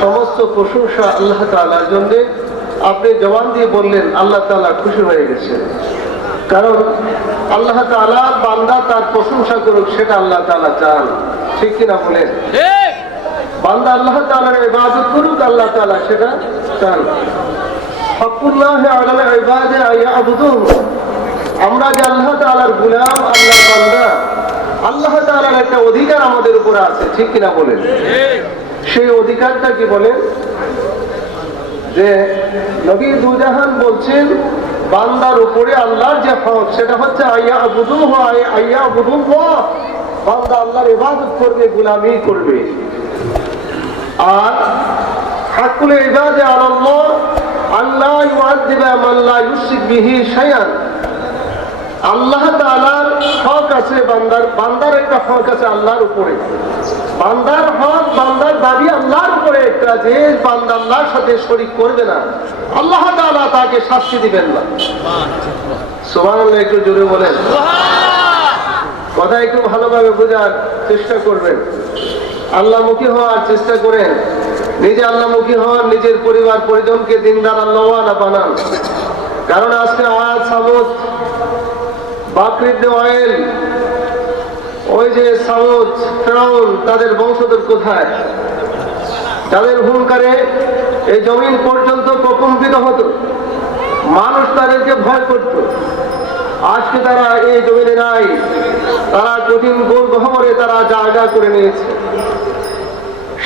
সমস্ত প্রশংসা আল্লাহ তাআলার জন্য। আপনি জবান দিয়ে বললেন আল্লাহ তাআলা খুশি হয়ে গেছেন, কারণ আল্লাহ তাআলা বান্দা তার প্রশংসা করুক সেটা আল্লাহ তাআলা চান, ঠিক কিনা বলেন? বান্দা আল্লাহ তাআলার ইবাদত করুক, আল্লাহ তাআলা সেটা চান। হকুল্লাহি আলাল ইবাদি আইয়াবুদুহু, আমরা যে আল্লাহ তাআলার গোলাম, আল্লাহর বান্দা, আল্লাহ তাআলার একটা অধিকার আমাদের উপরে আছে, ঠিক কিনা বলেন? সেই অধিকারটা কি বলেন? যে নবী দুজাহান বলছেন বান্দার উপরে আল্লাহর যে হক সেটা হচ্ছে আইয়াবুদুহু আইয়াবুদুল্লাহ, বান্দা আল্লাহর ইবাদত করবে, গোলামি করবে। আর হাকুল ইবাদি আলাল্লাহ আল্লাহ ইউআযযিবা মান লা ইউশরিক বিহি শাইআন, আল্লাহ তাআলার হক আছে বান্দার একটা হক আছে আল্লাহর উপরে। বান্দার হক, বান্দার দাবি আল্লাহর উপরে একটা, যে বান্দা আল্লাহর সাথে শরীক করবে না, আল্লাহ তাআলা তাকে শাস্তি দিবেন না। সুবহানাল্লাহ, একটু জোরে বলেন। কথা একটু ভালোভাবে বোঝার চেষ্টা করবেন, আল্লাহমুখী হওয়ার চেষ্টা করেন, নিজে আল্লাহমুখী হন, নিজের পরিবার পরিজনকে দিনদার আল্লাহওয়ালা বানান। কারণ আজকে আদ, সামুদ, বাকরিদ ওয়াইল, ওই যে সামুদ, ফিরআউন, তাদের বংশধর কোথায়? তাদের হুঙ্কারে এই জমিন পর্যন্ত প্রকম্পিত হতো, মানুষ তাদেরকে ভয় করত। আজকে তারা এই জমিনে নাই, তারা কঠিন গহ্বরে তারা জায়গা করে নিয়েছে।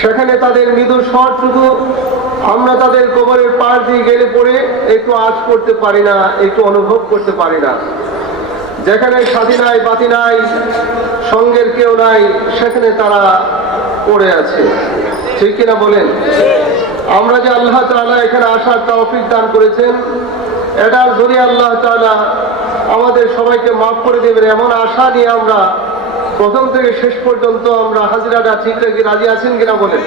সেখানে তাদের মৃদু স্বরটুকু আমরা তাদের কবরের পাশ দিয়ে গেলে পরে একটু আঁচ করতে পারি না, একটু অনুভব করতে পারি না। যেখানে সাথী নাই, বাতি নাই, সঙ্গের কেউ নাই, সেখানে তারা পড়ে আছে, ঠিক কিনা বলেন? আমরা যে আল্লাহ তাআলা এখানে আসার তৌফিক দান করেছেন, এটার জরিয়ে আল্লাহ তাআলা আমাদের সবাইকে মাফ করে দেবেন এমন আশা নিয়ে আমরা প্রথম থেকে শেষ পর্যন্ত আমরা হাজিরাটা ঠিক রেখে রাজি আছেন কিনা বলেন?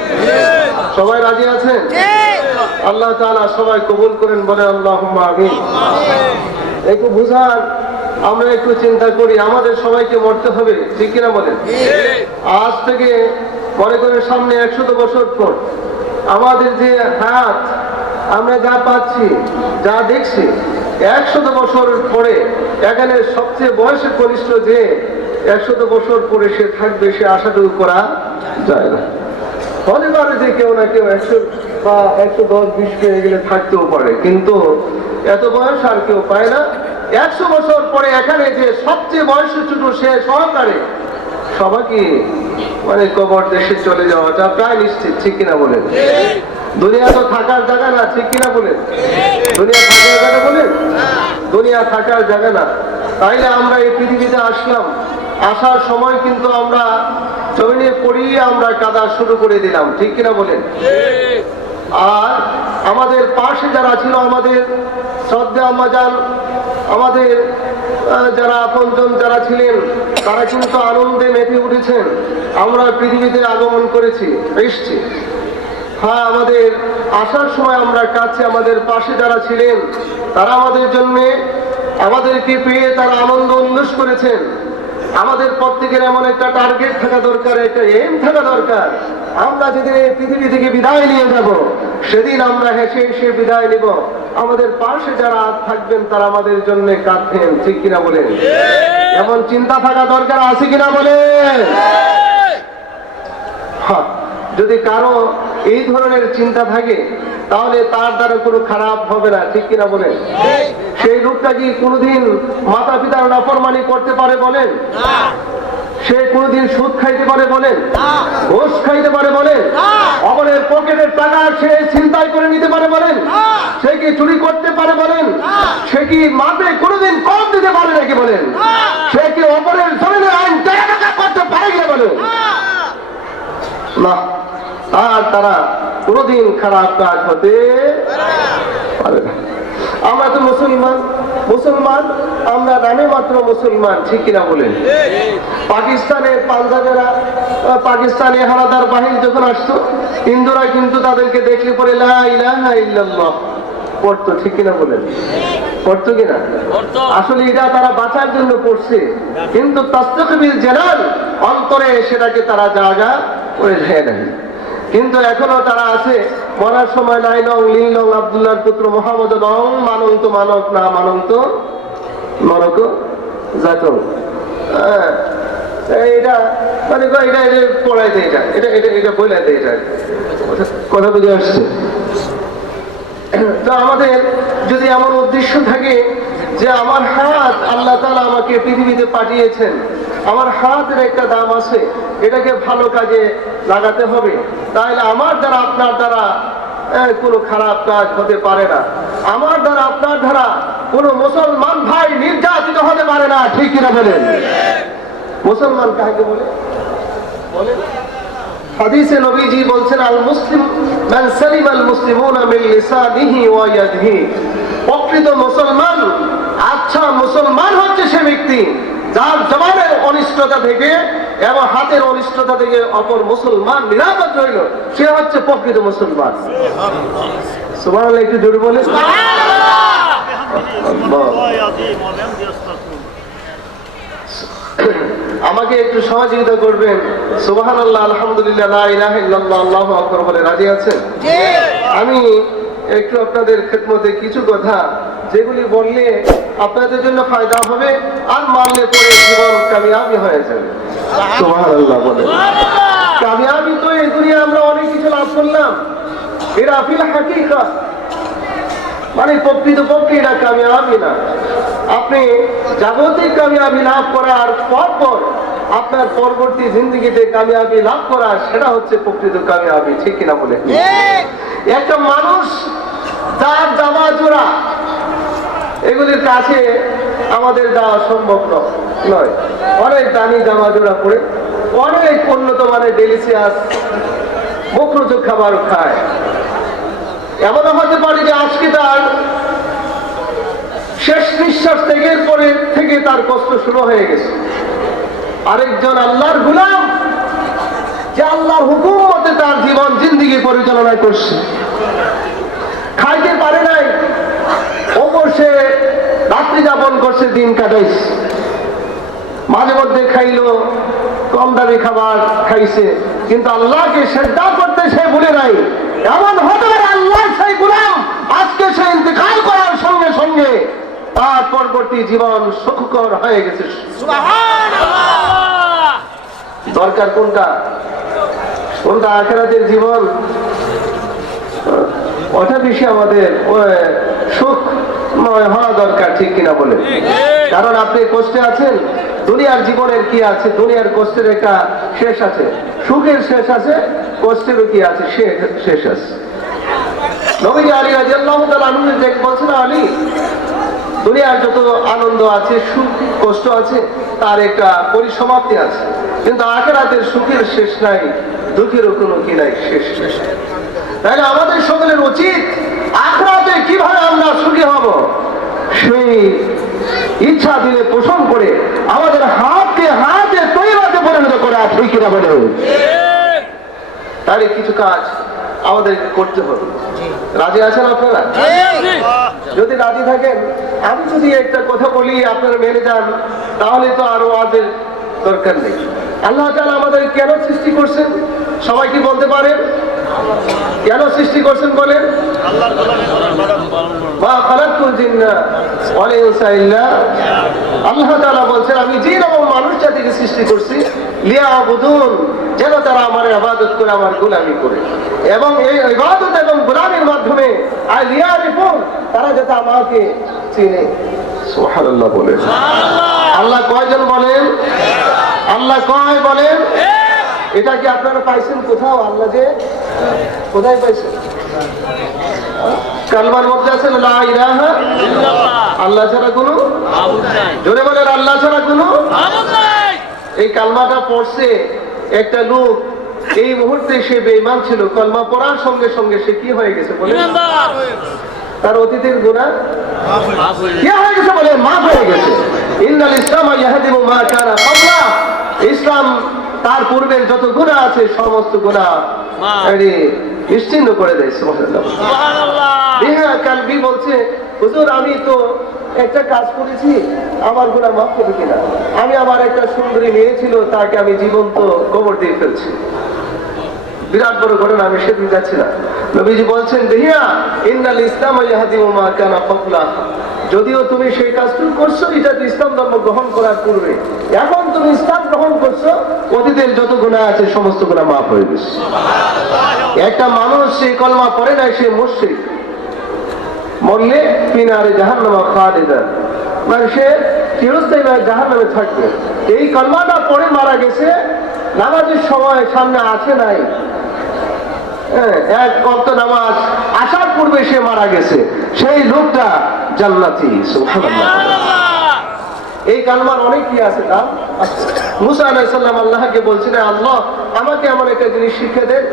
সবাই রাজি আছেন? আল্লাহ তাআলা সবাই কবুল করেন, বলে আল্লাহুম্মা আমিন। একটু বুঝার, আমরা একটু চিন্তা করি, আমাদের সবাইকে মরতে হবে, ঠিক কিনা বলেন? আজ থেকে মনে করে সামনে 100 বছর পর আমাদের যে হাত, আমরা যা পাচ্ছি, যা দেখছি, 100 বছর পরে এখানে সবচেয়ে বয়সে কনিষ্ঠ যে 100 বছর পরে সে থাকবে, সে আশাটুকু করা যায় না। হতে পারে যে কেউ না কেউ 100 বা 110-20 পেয়ে গেলে থাকতেও পারে, কিন্তু এত বয়স আর কেউ পায় না। 100 বছর পরে এখানে যে সবচেয়ে বয়সে ছোট সে সহকারে সবাইকে মানে কবর দেশে চলে যাওয়াটা প্রায় নিশ্চিত, ঠিক কিনা বলেন? দুনিয়া তো থাকার জায়গা না, ঠিক কিনা বলেন? দুনিয়া থাকার জায়গা বলেন? দুনিয়া থাকার জায়গা না। তাইলে আমরা এই পৃথিবীতে আসলাম, আসার সময় কিন্তু আমরা জমিনে পড়িয়ে আমরা কাদা শুরু করে দিলাম, ঠিক কিনা বলেন? আর আমাদের পাশে যারা ছিল, আমাদের শ্রদ্ধা আম্মাজান, আমাদের যারা আপনজন যারা ছিলেন, তারা কিন্তু আনন্দে মেতে উঠেছেন। আমরা পৃথিবীতে আগমন করেছি, এসছি। হ্যাঁ, আমাদের আসার সময় আমরা কাছে আমাদের পাশে যারা ছিলেন, তারা আমাদের জন্য, আমাদেরকে পেয়ে তারা আনন্দ উল্লাস করেছেন। আমাদের প্রত্যেকের এমন একটা টার্গেট থাকা দরকার, একটা এম থাকা দরকার। আমরা যেদিন এই পৃথিবী থেকে বিদায় নিয়ে যাব, সেদিন আমরা হেসে হেসে বিদায় নিব। আমাদের পাশে যারা থাকবেন তারা আমাদের জন্য কাঁদবেন, ঠিক কিনা বলেন? এমন চিন্তা থাকা দরকার আছে কিনা বলেন? হ্যাঁ, যদি কারো এই ধরনের চিন্তা থাকে তাহলে তার দ্বারা কোনো খারাপ হবে না, ঠিক কিনা বলেন? সেই লোকটা কি কোনোদিন মাতা পিতার নাফরমানি করতে পারে বলেন? সে কোনোদিন সুদ খাইতে পারে বলেন? ঘুষ খাইতে পারে বলেন? অপরের পকেটের টাকা সে ছিনতাই করে নিতে পারে বলেন? সে কি চুরি করতে পারে বলেন? সে কি মাপে কোনোদিন কম দিতে পারে নাকি বলেন? সে কি অপরের জমিনের আইন টাকা করতে পারে কিনা বলেন? না, আর তারা কোনোদিন খারাপ কাজ হতে পারে না। আমরা তো মুসলমান, আমরা নামে মাত্র মুসলমান, ঠিক কিনা বলেন? পাকিস্তানের পাঞ্জাবেরা, পাকিস্তানে হানাদার বাহিনী যখন আসতো, হিন্দুরা কিন্তু তাদেরকে দেখলে পরে লা ইলাহা ইল্লাল্লাহ পড়তো, ঠিক কিনা বলেন? পড়তো কিনা? আসলে এটা তারা বাঁচার জন্য পড়ছে, কিন্তু তাসদিকুল জানান অন্তরে সেটাকে তারা জায়গা করে যায় নাই। কিন্তু এখনো তারা আছে, মরার সময় নাই নং লীল নং আব্দুল্লাহর পুত্র মোহাম্মদ নং মানন্ত মানব না মানন্ত নরক জাত। এটা মানে এটা এটা পড়াই দেয়, এটা এটা এটা এটা বলে দেয়, এটা কথা বুঝে আসছে। তো আমাদের যদি এমন উদ্দেশ্য থাকে যে আমার হাত আল্লাহ তাআলা আমাকে পৃথিবীতে পাঠিয়েছেন, আমার হাতের একটা দাম আছে, এটাকে ভালো কাজে লাগাতে হবে, তাহলে আমার দ্বারা আপনার দ্বারা কোনো খারাপ কাজ হতে পারে না, আমার দ্বারা আপনার দ্বারা কোনো মুসলমান ভাই নির্যাতিত হতে পারে না। ঠিক কিনা বলেন? মুসলমান কাকে বলে? হাদিসে নবীজি বলছেন, আল মুসলিম মান সালিমাল মুসলিমুনা মিন লিসানিহি ওয়া ইয়াদিহি। প্রকৃত মুসলমান, আচ্ছা মুসলমান হচ্ছে সে ব্যক্তি যার জবানের অনিষ্টতা থেকে এবং হাতের অনিষ্টতা থেকে অপর মুসলমান নিরাপদ রইল, সে হচ্ছে প্রকৃত মুসলমান। সুবহানাল্লাহ, একটু জোরে বলেন আমাকে একটু সহযোগিতা করবেন। সুবহানাল্লাহ, আলহামদুলিল্লাহ, লা ইলাহা ইল্লাল্লাহ, আল্লাহু আকবার বলে রাজি আছেন? আমি একটু আপনাদের খেদমতে কিছু কথা যেগুলি বললে আপনাদের জন্য ফায়দা হবে আর মানলে পরে জীবন কামিয়াবি হয়ে যাবে। সুবহানাল্লাহ বলে। কামিয়াবি তো এই দুনিয়া আমরা অনেক কিছু লাভ করলাম, এরা ফিল হাকিকা মানে প্রকৃতপক্ষে এটা কামিয়াবি না। আপনি জাগতিক কামিয়াবি লাভ করার পর আপনার পরবর্তী জিন্দেগিতে কামিয়াবি লাভ করা, সেটা হচ্ছে প্রকৃত কামিয়াবি। ঠিক কিনা বলে? একটা মানুষ তার জামা জোড়া এগুলির কাছে আমাদের যাওয়া সম্ভব নয়। অনেক দামি জামা জোড়া পরে অনেক উন্নত মানের ডেলিসিয়াস মুখরোচক খাবার খায়। এমনও হতে পারে যে আজকে তার শেষ নিঃশ্বাস থেকে তার কষ্ট শুরু হয়ে গেছে। আরেকজন আল্লাহর গোলাম যে আল্লাহর হুকুম মতে তার জীবন জিন্দেগি পরিচালনা করছে, খাইতে পারে নাই, অবশ্যই রাত্রি যাপন করছে, দিন কাটাইছে, মাঝে মধ্যে খাইলো, কম দামি খাবার খাইছে, কিন্তু আল্লাহকে শ্রদ্ধা করতে সে ভুলে নাই। এমন হতে পারে আল্লাহর সেই গোলাম আজকে সে ইন্তেকাল করার সঙ্গে সঙ্গে তার পরবর্তী জীবন সুখকর হয়ে গেছে। দরকার কোনটা? আখিরাতের জীবন, ওটা বেশি আমাদের সুখময় হওয়া দরকার। ঠিক কিনা বলে? কারণ আপনি কষ্টে আছেন, দুনিয়ার জীবনের কি আছে? দুনিয়ার কষ্টের একটা শেষ আছে, সুখের শেষ আছে, কষ্টেরও কি আছে? শেষ আছে। নবী আলী রাদিয়াল্লাহু তাআলা আনহু বলছেন, আলী, দুনিয়ার যত আনন্দ আছে, সুখ কষ্ট আছে, তার একটা পরিসমাপ্তি আছে, কিন্তু আখিরাতের সুখের শেষ নাই, দুঃখেরও কোনো কি নাই, শেষ। তাহলে আমাদের সকলের উচিত আখিরাতে কিভাবে আমরা সুখী হব সেই ইচ্ছা দিলে পোষণ করে আমাদের হাতকে তৈবাতে পরিণত করা। ঠিক কিনা বলে? তাহলে কিছু কাজ আমাদের করতে হবে। রাজি আছেন আপনারা? যদি রাজি থাকেন, আমি যদি একটা কথা বলি আপনারা মেনে যান, তাহলে তো আরো আজের দরকার নেই। আল্লাহ তাআলা আমাদের কেন সৃষ্টি করছেন সবাই কি বলতে পারেন? কেন সৃষ্টি করছেন বলেন? মা খালাকতুল জিন্না ওয়াল ইনসা ইল্লা, আল্লাহ তাআলা বলছেন আমি জিন এবং মানুষ জাতিকে সৃষ্টি করছি লিয়াবুদুন, যেন তারা আমার ইবাদত করে, আমার গোলামি করে, এবং এই ইবাদত এবং গোলামির মাধ্যমে লিয়ারিফুন, তারা যাতে আমাকে চিনে। সুবহানাল্লাহ বলেন। আল্লাহ কয়জন বলেন? আল্লাহ কয় বলেন? এটা কি আপনারা পাইছেন কোথাও? আল্লাহ যে কোথায় পাইছেন? কালমার মধ্যে আছে লা ইলাহা ইল্লাল্লাহ, আল্লাহ ছাড়া কোনো মাবুদ নাই। জোরে বলেন, আল্লাহ ছাড়া কোনো মাবুদ নাই। এই কালমাটা পড়ছে একটা লোক, এই মুহূর্তে সে বেঈমান ছিল, কালমা পড়ার সঙ্গে সঙ্গে সে কি হয়ে গেছে বলেন? ইমানদার। তার অতীতের গুনাহ মাফ হয়ে গেছে বলে, মাফ হয়ে গেছে। ইন্নাল ইসলাম ইয়াহদিমু মা কানা ক্বাবলা, ইসলাম তার পূর্বের যত গুনাহ আছে সমস্ত গুনাহ নিশ্চিহ্ন করে দেয়। সুবহানাল্লাহ। বিহা কালবি বলছে হুজুর আমি তো একটা কাজ করেছি, আমার গুনাহ মাফ করবে কিনা? আমি আমার একটা সুন্দরী মেয়ে ছিল, তাকে আমি জীবন্ত কবর দিয়ে ফেলছি। বিরাট বড় ঘটনা, আমি সেদিন যাচ্ছি না। নবীজি বলছেন দেহিয়া ইন্নাল ইসলাম ইয়াহদি মা কানা ক্বাবলা, যদিও তুমি সেই কাজটুকু করছো এটা তো ইসলাম ধর্ম গ্রহণ করার পূর্বে, এখন তুমি ইসলাম গ্রহণ করছো, অতীতের যত গুনাহ আছে সমস্ত গুনাহ মাফ হয়ে গেছে। একটা মানুষ সেই কলমা পড়ে নাই, সে মুশরিক, মরলে ফিনারে জাহান্নামা খালিদান, মানে সে চিরস্থায়ী জাহান্নামে থাকবে। এই কলমাটা পড়ে মারা গেছে, নামাজের সময় সামনে আসে নাই, এক ওয়াক্ত নামাজ আসার পূর্বে সে মারা গেছে, সেই লোকটা জান্নাতি। সুবহানাল্লাহ। এই কালমার অনেক কি আছে তা। মুসা আলাইহিস সালাম আল্লাহকে বলছিলেন, আল্লাহ আমাকে এমন একটা জিনিস শিখিয়ে দেন,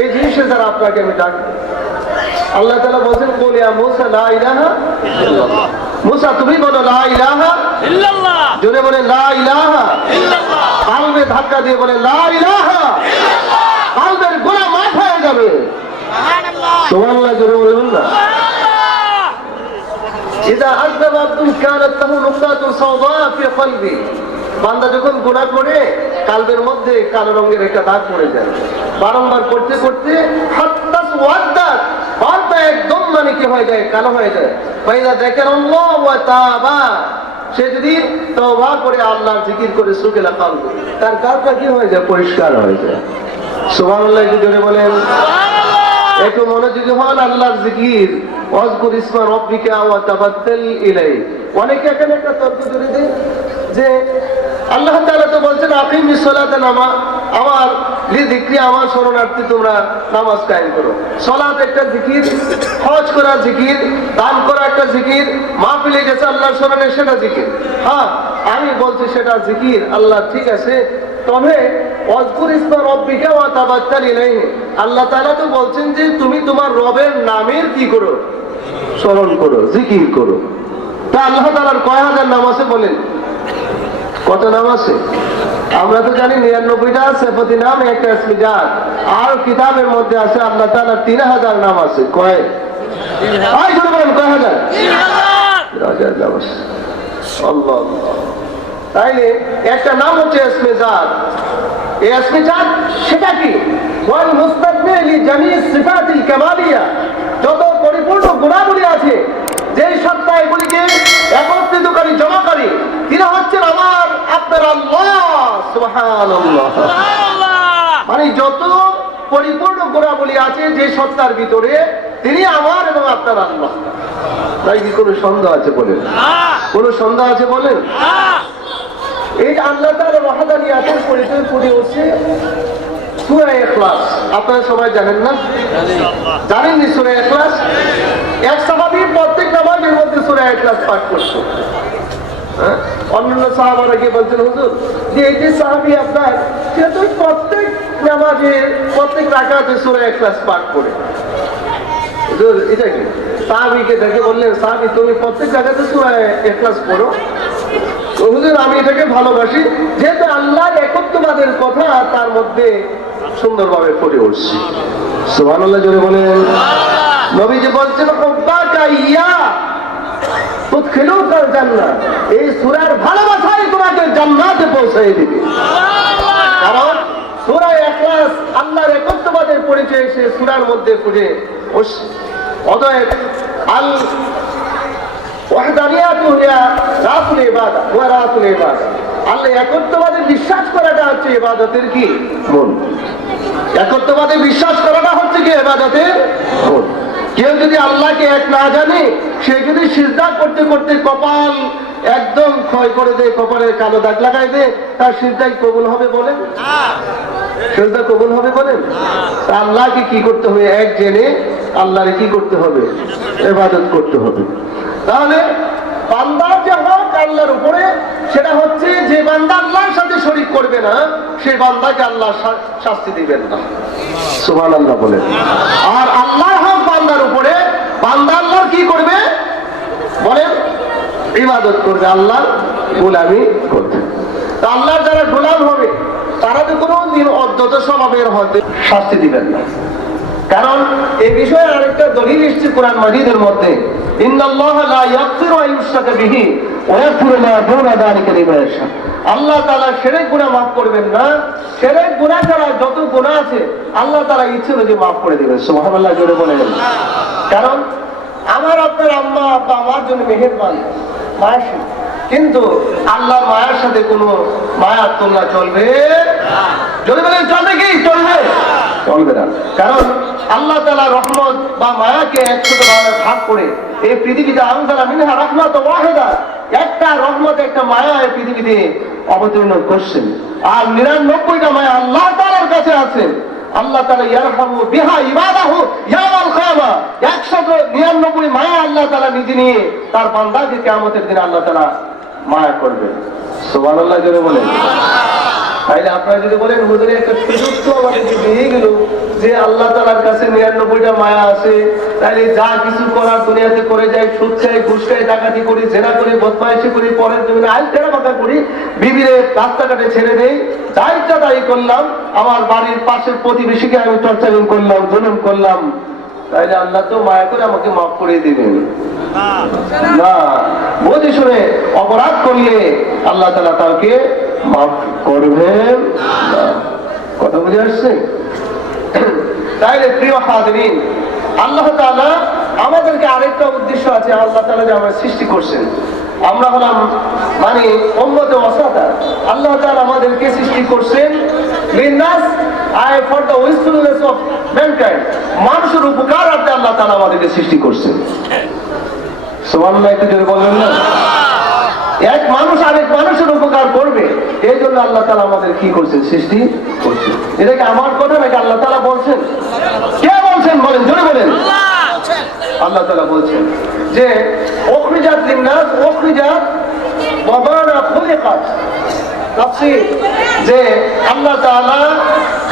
এই জিনিসের দ্বারা আপনাকে আমি ডাকবো। আল্লাহ তাআলা বলেন, কুল ইয়া মুসা লা ইলাহা ইল্লাল্লাহ, মুসা তুমি বলো লা ইলাহা ইল্লাল্লাহ, জোরে বলে লা ইলাহা ইল্লাল্লাহ, কালবে ধাক্কা দিয়ে বলে লা ইলাহা ইল্লাল্লাহ, কালবের গুনাহ মাফ হয়ে যাবে। সুবহানাল্লাহ, সুবহানাল্লাহ, জোরে বলবেন না? ইদা আযযাবা আবদুন কানাত লাহু নুকতাতুন সাওদা ফি কলবি, বান্দা যখন গুনাহ করে কালবের মধ্যে কালো রঙের একটা দাগ পড়ে যায়, বারংবার করতে করতে হাত্তা ওয়াদাত, বারবার একদম মানে কি হয়ে যায়, কালো হয়ে যায়। ফাইদা যাকারাল্লাহ ওয়া তাবা, সে যদি তওবা করে আল্লাহর জিকির করে সুকেলা কালব, তার কালটা কি হয়ে যায়, পরিষ্কার হয়ে যায়। সুবহানাল্লাহ, জোরে বলেন সুবহানাল্লাহ। একটু মনোযোগী হন, আল্লাহর জিকির, ওয়াজকুর ইসমা রাব্বিকা ওয়া তাবাত্তাল ইলাইহি। অনেকে এখানে একটা তর্ক জুড়ে দেয় যে আল্লাহ তাআলা তো বলছেন আকিমিস সালাতা, আমার লিযিকরি, আমার শরণার্থী তোমরা নামাজ কায়েম করো। সালাত একটা জিকির, হজ করা জিকির, দান করা একটা জিকির, মাহফিলে গেছে আল্লাহর শরণে সেটা জিকির। হ্যাঁ আমি বলছি সেটা জিকির, আল্লাহ ঠিক আছে, তবে ওয়াজকুর ইসমা রাব্বিকা ওয়া তাবাত্তাল ইলাইহি, আল্লাহ তাআলা তো বলছেন যে তুমি তোমার রবের নামের কি করো, স্মরণ করো, জিকির করো। তা আল্লাহ তাআলার কয় হাজার নাম আছে বলেন? কত নাম আছে? আমরা তো জানি 99টা সিফাতি নাম, একটা ইসমে জাত, আর কিতাবের মধ্যে আছে আল্লাহ তাআলার 3000 নাম আছে। কয়? আই জোরে বলেন কয় হাজার? 3000 নাম আছে। আল্লাহ আল্লাহ। তাইলে একটা নাম হচ্ছে ইসমে জাত। এই ইসমে জাত সেটা কি? ওয়াল মুস্তাকবিল লিজামি সিফাতিল কামালিয়া, যত পরিপূর্ণ গুণাবলী আছে, যেই সত্তা এগুলিকে একত্রিতকারী, জমাকারী, তিনি হচ্ছেন আমার আপনার আল্লাহ। সুবহানাল্লাহ, মানে যত পরিপূর্ণ গুণাবলী আছে যে সত্তার ভিতরে, তিনি আমার এবং আপনার আল্লাহ। তাই কি কোনো সন্দেহ আছে বলেন? কোনো সন্দেহ আছে বলেন? এই যে আল্লাহ তাআলার ওয়াহদানিয়াতের পরিচয় করে হচ্ছে সূরা ইখলাস। আপনারা সবাই জানেন না? জানেন নি সূরা ইখলাস? এক সাহাবী প্রত্যেক নামাজের মধ্যে সূরা ইখলাস পাঠ করছে। অন্যান্য সাহাবারা গিয়ে বলছেন, হুজুর যে এই যে সাহাবী আপনার, সে তো প্রত্যেক নামাজে প্রত্যেক রাকাতে সূরা ইখলাস পাঠ করে। হুজুর এটা কি? সাহাবীকে দেখে বললেন, সাহাবী তুমি প্রত্যেক রাকাতে সূরা ইখলাস পড়ো? হুজুর আমি এটাকে ভালোবাসি, যেহেতু আল্লাহর একত্ববাদের কথা তার মধ্যে সুন্দরভাবে ফুটে উঠছে। সুবহানাল্লাহ, জোরে বলেন। নবীজি বলছেন হুব্বাকা ইয়া তুদখিলুকাল জান্নাহ, এই সূরার ভালোবাসাই তোমাকে জান্নাতে পৌঁছে দিবে। কারণ সূরা ইখলাস আল্লাহর একত্ববাদের পরিচয় সে সূরার মধ্যে ফুটে উঠছে। অতএব আল ওয়াহদানিয়াতু হিয়া রাসুল ইবাদত ওয়া রাসুল ইবাদত, আল্লাহ একত্ববাদে বিশ্বাস করাটা হচ্ছে ইবাদতের কি মূল। একত্ববাদে বিশ্বাস করাটা হচ্ছে কি ইবাদতের মূল। কেউ যদি আল্লাহকে এক না জানে, সে যদি সিজদা করতে করতে কপাল একদম ক্ষয় করে দেয়, কপালে কালো দাগ লাগাই দেয়, তার সিজদা কবুল হবে বলেন? সিজদা কবুল হবে বলেন? আল্লাহকে কি করতে হবে? এক জেনে আল্লাহরে কি করতে হবে? ইবাদত করতে হবে। তাহলে বান্দার যে হক আল্লাহর উপরে, সেটা হচ্ছে যে বান্দা আল্লাহর সাথে শরীক করবে না, সেই বান্দাকে আল্লাহ শাস্তি দিবেন না। সুবহানাল্লাহ বলেন। আর আল্লাহর হক বান্দার উপরে, বান্দা আল্লাহর কি করবে বলেন? ইবাদত করবে, আল্লাহর গোলামি করবে। তা আল্লাহর যারা গোলাম হবে, তারা তো কোনো দিন অদ্যত স্বভাবের হতে শাস্তি দিবেন না। কারণ এই বিষয়ে আরেকটা দলিল এসেছে কোরআন মাজিদের মধ্যে। ইন্নাল্লাহা লা ইয়াগফিরু আন ইউশরাকা বিহি ওয়া ইয়াগফিরু মা দুনা যালিকা লিমান ইয়াশা। আল্লাহ তাআলা শিরক গুনাহ maaf করবেন না, শিরক গুনাহ ছাড়া যত গুনাহ আছে আল্লাহ তাআলা ইচ্ছে অনুযায়ী maaf করে দিবেন। সুবহানাল্লাহ জোরে বলেন। কারণ আমার আপনার আম্মা আব্বা আমার জন্য মেহেরবান, মায়াশীল, কিন্তু আল্লাহর মায়ার সাথে কোনো মায়ার তুলনা চলবে যদি বলেন চলবে কি? চলবে না। কারণ আল্লাহ তাআলা রহমত বা মায়াকে 100 ভাগে ভাগ করে এই পৃথিবীতে আনজালা মিনহা রাহমাতাও ওয়াহিদা, একটা রহমত একটা মায়া এই পৃথিবীতে অবতীর্ণ করছেন। আর 99টা মায়া আল্লাহ তাআলার কাছে আছে। আল্লাহ তাআলা ইয়ারহামু বিহা ইবাদাহু ইয়াউমাল কিয়ামা, 199 মায়া আল্লাহ তাআলা নিজে নিয়ে তার বান্দাকে কিয়ামতের দিনে আল্লাহ তাআলা মায়া করবে। সুবহানাল্লাহ জোরে বলেন। তাইলে আপনারা যদি বলেন হুজুরে একটা সুযোগ তো আমাদেরকে দিয়ে গেল যে আল্লাহ তাআলার কাছে 99টা মায়া আছে, তাইলে যা কিছু করার দুনিয়াতে করে যাই, সুদ খাই, ঘুষ খাই, ডাকাতি করি, জেনা করি, বদমাইশি করি, পরের জমিনে আইল তেরা বাঁকা করি, বিবিরে রাস্তাঘাটে ছেড়ে দেই, যা ইচ্ছা তাই করলাম, আমার বাড়ির পাশের প্রতিবেশীকে আমি টর্চারিং করলাম, জুলুম করলাম, তাইলে আল্লাহ তো মায়া করে আমাকে মাফ করে দিবেন না। বুঝে শুনে অপরাধ করলে আল্লাহ তাআলা তাকে মাফ করবেন না। কথা বুঝে আসছে? তাইলে প্রিয় হাজরিন, আল্লাহ তাআলা আমাদেরকে আরেকটা উদ্দেশ্য আছে। আল্লাহ তাআলা যে আমাদের সৃষ্টি করছেন, আমরা হলাম মানে উম্মতে ওয়াসাতা। আল্লাহ তাআলা আমাদেরকে সৃষ্টি করছেন লিন্নাস আই for the usefulness of mankind, মানুষের উপকারার্থে আল্লাহ তাআলা আমাদেরকে সৃষ্টি করছেন। সুবহানাল্লাহ একটু জোরে বলবেন না? এক মানুষ আরেক মানুষের উপকার করবে, এই জন্য আল্লাহ তাআলা আমাদের কি করছেন? সৃষ্টি করছেন। এটা কি আমার কথা নাকি আল্লাহ তাআলা বলছেন? কে বলছেন বলেন? জোরে বলেন। আল্লাহ তাআলা বলছেন যে উখরিজাত লিন্নাস উখরিজাত ওয়া বানা খুলিকাত, তাফসীর যে আল্লাহ তাআলা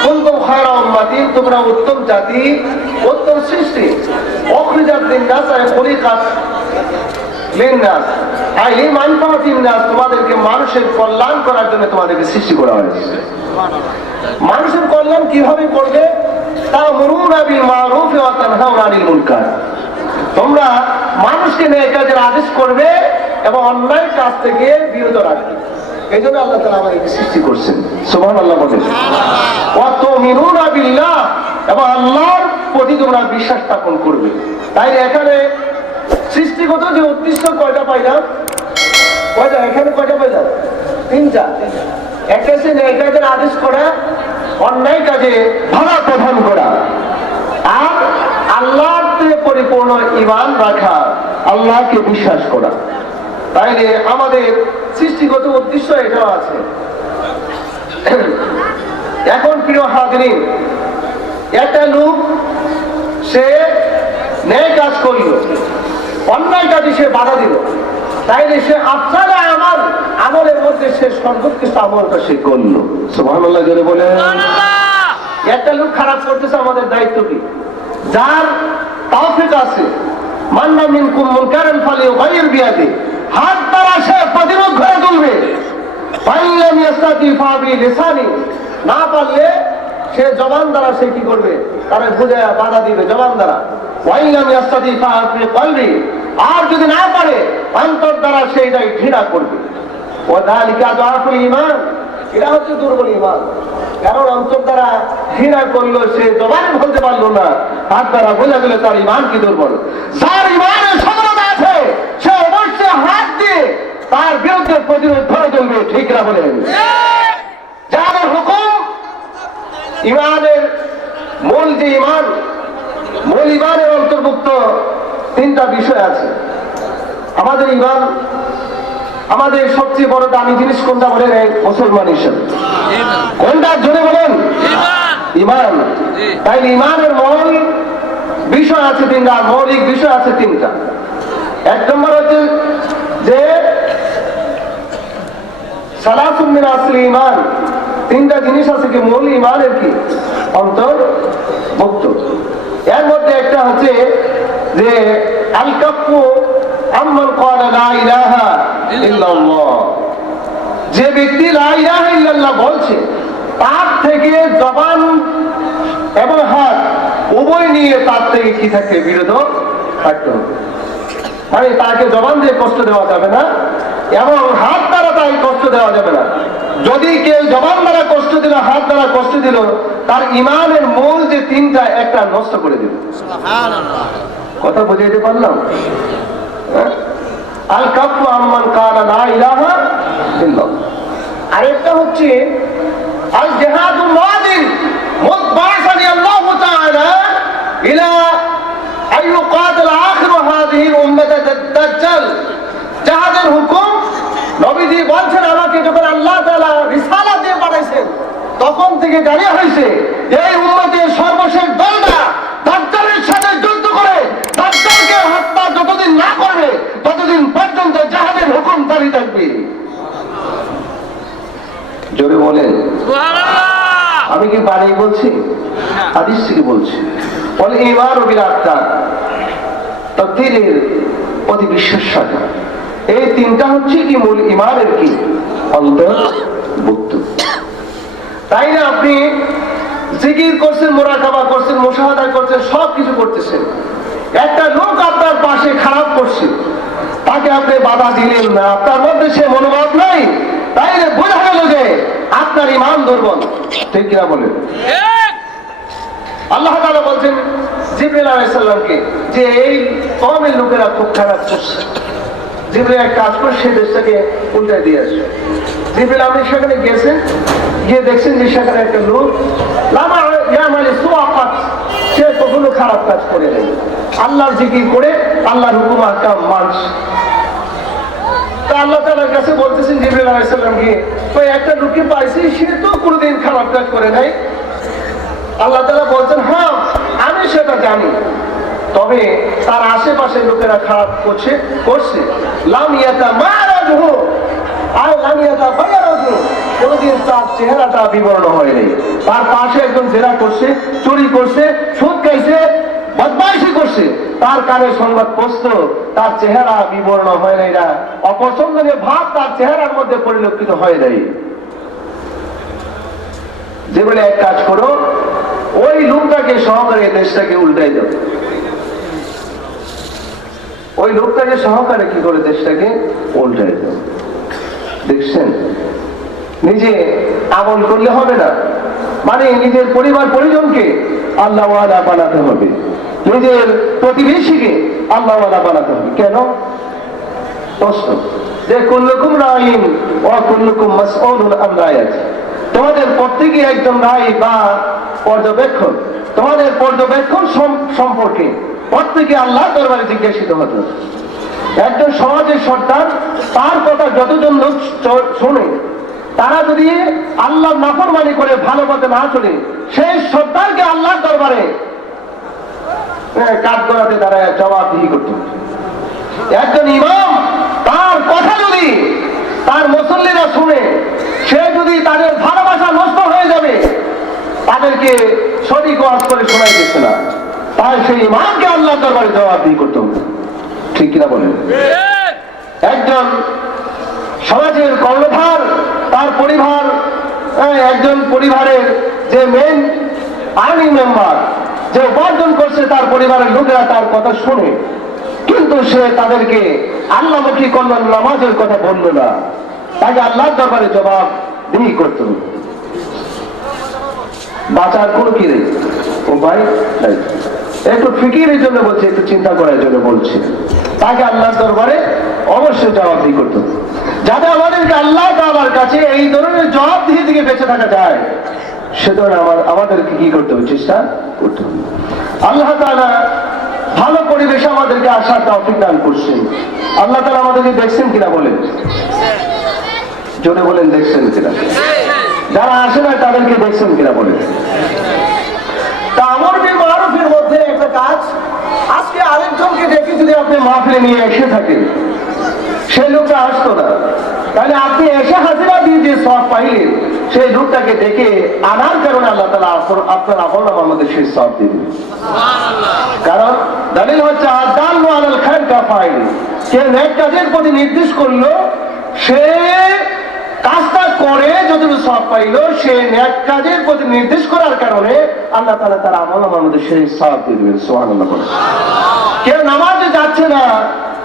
কুনতুম খায়রা উম্মাতিন, তোমরা উত্তম জাতি, উত্তম সৃষ্টি। উখরিজাত লিন্নাস আই খুলিকাত লিন্নাস আই লিমানফাআতিন নাস, তোমাদেরকে মানুষের কল্যাণ করার জন্য তোমাদেরকে সৃষ্টি করা হয়েছে। মানুষের কল্যাণ কিভাবে করবে? তা'মুরুনা বিল মা'রুফ ওয়া তানহাউনা আনিল মুনকার, তোমরা মানুষকে নেক কাজের আদেশ করবে এবং অন্যায় কাজ থেকে বিরত রাখবে। এই জন্য আল্লাহ তাআলা আমাদেরকে সৃষ্টি করছেন। সুবহানাল্লাহ বলেন। ওয়া তুমিনুনা বিল্লাহ, এবং আল্লাহর প্রতি তোমরা বিশ্বাস স্থাপন করবে। তাই এখানে সৃষ্টিগত যে উদ্দেশ্য কয়টা পাইলাম? কয়টা? এখানে কয়টা পাইলাম? 3টা। একটা হচ্ছে নেক কাজের আদেশ করা, অন্যায় কাজে বাধা প্রদান করা, আর আল্লাহর পরিপূর্ণ ঈমান রাখা, আল্লাহকে বিশ্বাস করা। তাইলে আমাদের সৃষ্টিগত উদ্দেশ্য এটাও আছে। এখন প্রিয় হাজরিন, একটা লোক সে ন্যায় কাজ করল, অন্যায় কাজে সে বাধা দিল, তাইলে সে আফসালা আমাল, আমলের মধ্যে সে সর্বোৎকৃষ্ট আমলটা সে করলো। সুবহানাল্লাহ জোরে বলেন। একটা লোক খারাপ করতেছে, আমাদের দায়িত্ব কি? যার তাওফিক আছে, মান্না মিনকুম মুনকারান ফালিয়ুগাইয়ির বিয়াদি, হাত দ্বারা সে প্রতিরোধ করে তুলবে। ফাইলাম ইয়াস্তাতি ফাবি লিসানি, না পারলে সে জবান দ্বারা সে কি করবে? তারে বুঝায়া বাধা দিবে জবান দ্বারা। ওয়াইলাম ইয়াস্তাতি ফাবি কলবি, আর যদি না পারে অন্তর দ্বারা সেইটাই ঘৃণা করবে। ওয়াযালিকা যাফুল ঈমান, এটা হচ্ছে দুর্বল ঈমান। কারণ অন্তর দ্বারা ঘৃণা করলো, সে জবানে বলতে পারলো না, হাত দ্বারা বোঝা গেলে তার ঈমান কি দুর্বল। যার ঈমানের সফলতা আছে সে অবশ্যই হাত দিয়ে তার বিরুদ্ধে প্রতিরোধ ধরে চলবে। ঠিক না বলেন? যাদের হুকুম ঈমানের মূল যে ঈমান, মূল ঈমানের অন্তর্ভুক্ত 3টা বিষয় আছে। আমাদের ঈমান, আমাদের সবচেয়ে বড় দামি জিনিস কোনটা বলেন? মুসলমান হিসেবে কোনটা? জোরে বলেন। ঈমান। তাই ঈমানের মূল বিষয় আছে 3টা, মৌলিক বিষয় আছে 3টা। 1 নম্বর হচ্ছে যে সালাসুম মিন আসল ঈমান, 3টা জিনিস আছে কি মূল ঈমানের কি অন্তর্ভুক্ত। এর মধ্যে একটা হচ্ছে যে আল কাফু আম্মান ক্বালা লা ইলাহা ইল্লাল্লাহ, যে ব্যক্তি লা ইলাহা ইল্লাল্লাহ বলছে তার থেকে জবান এবং হাত উভয় নিয়ে তার থেকে কি থাকে? বিরত থাকতে হবে। মানে তাকে জবান দিয়ে কষ্ট দেওয়া যাবে না এবং হাত দ্বারা তাকে কষ্ট দেওয়া যাবে না। যদি কেউ জবান দ্বারা কষ্ট দিল, হাত দ্বারা কষ্ট দিল, তার ইমানের মূল যে তিনটা একটা নষ্ট করে দিল। কথা বুঝাইতে পারলাম? আল কাফু আম্মান কালা লা ইলাহা ইল্লাল্লাহ। আরেকটা হচ্ছে আল জিহাদুল মাদিন মুতবাসানি আল্লাহু তাআলা ইলা আইয়ুকাতিল আখির হাযিহিল উম্মাত দাজ্জাল। জিহাদের হুকুম নবীজি বলছেন, আমাকে যখন আল্লাহ তাআলা রিসালাত দিয়ে পাঠাইছেন তখন থেকে জানিয়ে হয়েছে এই উম্মতের সর্বশেষ দলটা দাজ্জালের সাথে যুদ্ধ করে দাজ্জালকে হত্যা যতদিন না করবে ততদিন পর্যন্ত জিহাদের হুকুম জারি থাকবে। জোরে বলেন সুবহানাল্লাহ। আমি কি বানিয়ে বলছি? হাদিস থেকে বলছি। বলে ঈমান বিল আরকান, তাকদীরের প্রতি বিশ্বাস রাখা। এই তিনটা হচ্ছে কি মূল ঈমানের কি অন্তর্ভুক্ত। তাই না আপনি জিকির করছেন, মুরাকাবা করছেন, মুশাহাদা করছেন, সব কিছু করতেছেন, একটা লোক আপনার পাশে খারাপ করছে, তাকে আপনি বাধা দিলেন না, আপনার মধ্যে সে মনোভাব নাই, তাইলে বোঝা গেল যে আপনার ঈমান দুর্বল। ঠিক কিনা বলেন? আল্লাহ তাআলা বলছেন জিবরাইল আলাইহিস সালামকে যে এই কওমের লোকেরা খুব খারাপ করছে, জিবরাইল এক কাজ করে সে দেশটাকে উল্টায় দিয়ে আসে। জিবরাইল আপনি সেখানে গেছেন, গিয়ে দেখছেন যে সেখানে একটা লোক লামা ইয়ামালি সুআকাত, সে কখনো খারাপ কাজ করে নাই, আল্লাহর জিকির করে আল্লাহর হুকুম আহকাম মানছে। তা আল্লাহ তাআলার কাছে বলতেছেন জিবরাইল আলাইহিস সালামকে, ওই একটা লোককে পাইছি সে তো কোনোদিন খারাপ কাজ করে নাই। আল্লাহ তাআলা বলছেন, হ্যাঁ আমি সেটা জানি, তবে তার আশেপাশে লোকেরা খারাপ করছে লাম ইয়াতামারাজহু আর লাম ইয়াতাবায়ারাজহু, কোনদিন তার চেহারাটা বিবর্ণ হয়নি। তার পাশে একজন জেরা করছে, চুরি করছে, সুদ খাইছে, বদমাইশি করছে, তার কানে সংবাদ পৌঁছতো, তার চেহারা বিবর্ণ হয় নাই, না অপছন্দনীয় ভাব তার চেহারার মধ্যে পরিলক্ষিত হয় নাই। যে বলে এক কাজ করো, ওই লোকটাকে সহকারে দেশটাকে উল্টাই দাও। ওই লোকটাকে সহকারে কি করে দেশটাকে উল্টাই দাও। দেখছেন, নিজে আমল করলে হবে না, মানে নিজের পরিবার পরিজনকে আল্লাহ ওয়ালা বানাতে হবে, নিজের প্রতিবেশীকে আল্লাহ ওয়ালা বানাতে হবে। কেন? প্রশ্ন যে কুল্লুকুম রাঈন ওয়া কুল্লুকুম মাসউলুন আন রাইয়াতি, তোমাদের প্রত্যেকে একজন রাই বা পর্যবেক্ষক, তোমাদের পর্যবেক্ষণ সম্পর্কে প্রত্যেকে আল্লাহ দরবারে জিজ্ঞাসিত হতো। একজন সমাজের সর্দার, তার কথা যতজন লোক শোনে, তারা যদি আল্লাহ নাফরমানি করে ভালো পথে না চলে, সেই সর্দারকে আল্লাহ দরবারে কাঠ গড়াতে দাঁড়ায় জবাবদিহি করতে। একজন ইমাম, তার কথা যদি তার মুসল্লিরা শুনে, সে যদি তাদের ভালোবাসা নষ্ট হয়ে যাবে, তাদেরকে সঠিক ওয়াজ করে শোনাই দিচ্ছে না, তাই সেই ইমামকে আল্লাহ দরবারে জবাবদিহি করতে হবে। ঠিক কিনা বলেন? একজন সমাজের কর্ণধার, তার পরিবার, একজন পরিবারের যে মেইন আর্নিং মেম্বার, যে উপার্জন করছে, তার পরিবারের লোকেরা তার কথা শুনে, কিন্তু সে তাদেরকে আল্লাহমুখী করল, নামাজের কথা বলল না, তাকে আল্লাহর দরবারে জবাবদিহি করতে হবে। বাঁচার কোনো কি নেই, উপায় নাই। একটু ফিকিরের জন্য বলছে, একটু চিন্তা করার জন্য বলছে, তাকে আল্লাহর দরবারে অবশ্যই জবাবদিহি করতে হবে। যাতে আমাদেরকে আল্লাহ তাআলার কাছে এই ধরনের জবাবদিহি থেকে বেঁচে থাকা যায়, সেজন্য আমাদেরকে কি করতে হবে? চেষ্টা করতে হবে। আল্লাহ তাআলা ভালো পরিবেশে আমাদেরকে আসার তৌফিক দান করছেন। আল্লাহ তাআলা আমাদেরকে দেখছেন কিনা বলেন? জোরে বলেন, দেখছেন কিনা? যারা আসে না তাদেরকে দেখছেন কিনা বলেন? তা আমর বিল মারুফের মধ্যে একটা কাজ, আজকে আরেকজনকে দেখে যদি আপনি মাহফিলে নিয়ে এসে থাকেন, সেই লোকটা আসতো না, তাহলে আপনি এসে হাজিরা দিয়ে যে সওয়াব পাইলেন, সেই লোকটাকে দেখে আনার কারণে আল্লাহ তাআলা আপনার আমলনামার মধ্যে সেই সওয়াব দিবেন। কারণ দলিল হচ্ছে আদাল্লু আলাল খায়র কাফাইল, কে নেক কাজের প্রতি নির্দেশ করলো, সে কাজটা করে যতটুকু সওয়াব পাইল, সে নেক কাজের প্রতি নির্দেশ করার কারণে আল্লাহ তাআলা তার আমলনামার মধ্যে সেই সওয়াব দিবেন। সুবহানাল্লাহ। কেউ নামাজে যাচ্ছে না,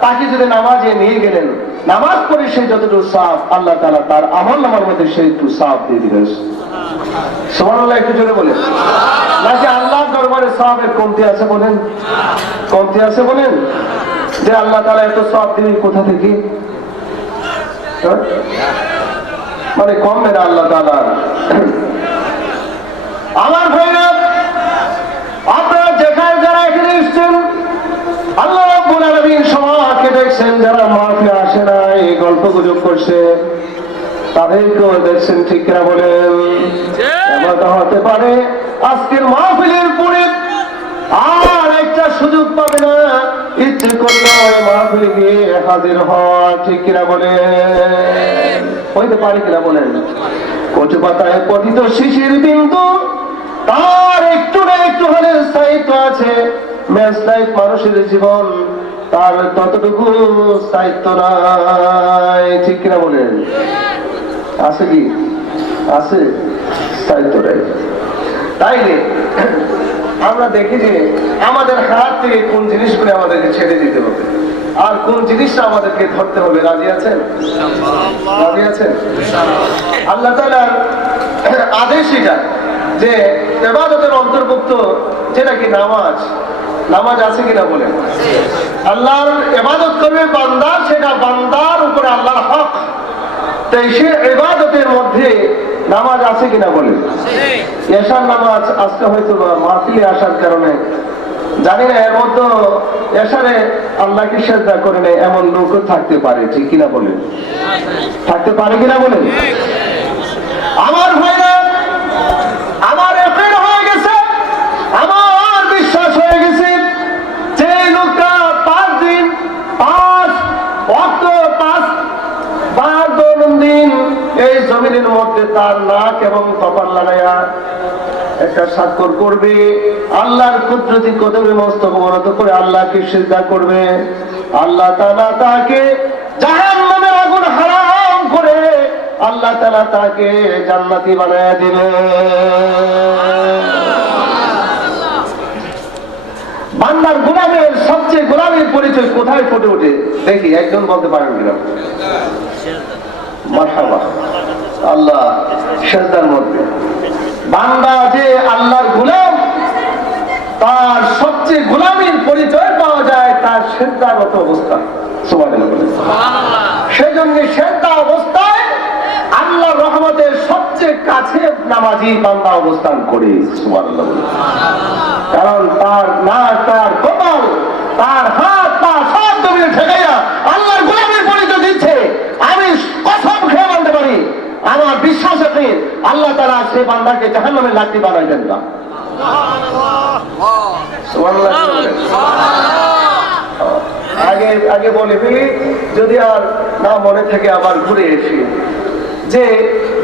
তাকে যদি নামাজে নিয়ে গেলেন, নামাজ পড়ে সে যতটুকু সওয়াব আল্লাহ তাআলা তার আমলনামার মধ্যে সেই একটু সওয়াব দিয়ে দিবেন। সুবহানাল্লাহ, একটু জোরে বলেন। নাকি আল্লাহর দরবারে সওয়াবের কমতি আছে বলেন? কমতি আছে বলেন? যে আল্লাহ তাআলা এত সওয়াব দিবেন কোথা থেকে? মানে কমবে না আল্লাহ তাআলা। আমার ভাইরা, আপনারা যেখানে যারা এখানে এসেছেন, আল্লাহ রাব্বুল আলামিন সবাইকে দেখছেন, যারা মাহফিলে আসে না, এই গল্প গুজব করছে, তাদেরকেও দেখছেন, ঠিক কিনা বলেন? এমনটা হতে পারে আজকের মাহফিলের পরে আর একটা সুযোগ পাবে না, ইচ্ছে করলে ওই মাহফিলে গিয়ে হাজির হওয়া, ঠিক কিনা বলেন? হইতে পারে কিনা বলেন? কচু পাতায় পতিত শিশির বিন্দু, তার একটু না একটু হলে স্থায়িত্ব আছে। ম্যাচ লাইফ মানুষের জীবন, তার ততটুকু স্থায়িত্ব নাই, ঠিক কিনা বলেন? আছে কি? আছে, স্থায়িত্ব নাই। তাইলে আমরা দেখি যে আমাদের হাত থেকে কোন জিনিসগুলো আমাদেরকে ছেড়ে দিতে হবে আর কোন জিনিসটা আমাদেরকে ধরতে হবে। রাজি আছেন? রাজি আছেন? আল্লাহ তাআলার আদেশ এটা যে ইবাদতের অন্তর্ভুক্ত যেটা কি নামাজ। নামাজ আছে কিনা বলেন? আল্লাহর ইবাদত করবে বান্দা, সেটা বান্দার উপরে আল্লাহর হক। তাই সে ইবাদতের মধ্যে নামাজ আছে কিনা বলেন? এশার নামাজ আজকে হয়তো মাহফিলে আসার কারণে জানি না, এর মধ্যে এশারে আল্লাহকে সিজদা করে নেয় এমন লোকও থাকতে পারে, ঠিক কিনা বলেন? থাকতে পারে কিনা বলেন? আমার ভাইরা, আমার ইয়াকিন হয়ে গেছে, আমার বিশ্বাস হয়ে গেছে যে লোকটা 5 দিন 5 ওয়াক্ত 5 বার দৈনন্দিন এই জমিনের মধ্যে তার নাক এবং কপাল লাগাইয়া একটা স্বাক্ষর করবে, আল্লাহর কুদরতি কদমে মস্তক অবনত করে আল্লাহকে সিজদা করবে, আল্লাহ তাআলা তাকে জাহান্নামের আগুন হারাম করে আল্লাহ তাআলা তাকে জান্নাতি বানায়া দিবে। বান্দার গোলামের সবচেয়ে গোলামের পরিচয় কোথায় ফুটে ওঠে দেখি, একজন বলতে পারেন কিনা? মারহাবা, আল্লাহ সিজদার মধ্যে। বান্দা যে আল্লাহর গোলাম, তার সবচেয়ে গোলামের পরিচয় পাওয়া যায় তার সিজদারত অবস্থা। সুবহানাল্লাহ। সেজন্য সিজদা অবস্থায় আল্লাহর রহমতের সবচেয়ে কাছে নামাজি বান্দা অবস্থান করে। সুবহানাল্লাহ। কারণ তার নাক, তার কপাল, তার হাত পা সব জমিনে ঠেকাইয়া আল্লাহর গোলামের পরিচয় দিচ্ছে। আমি কসম খেয়ে বলতে পারি, আমার বিশ্বাস আছে আল্লাহ তাআলা সেই বান্দাকে জাহান্নামের লাঠি বানাইবেন না। আগে বলে ফেলি, যদি আর না মনে থেকে আবার ঘুরে এসি,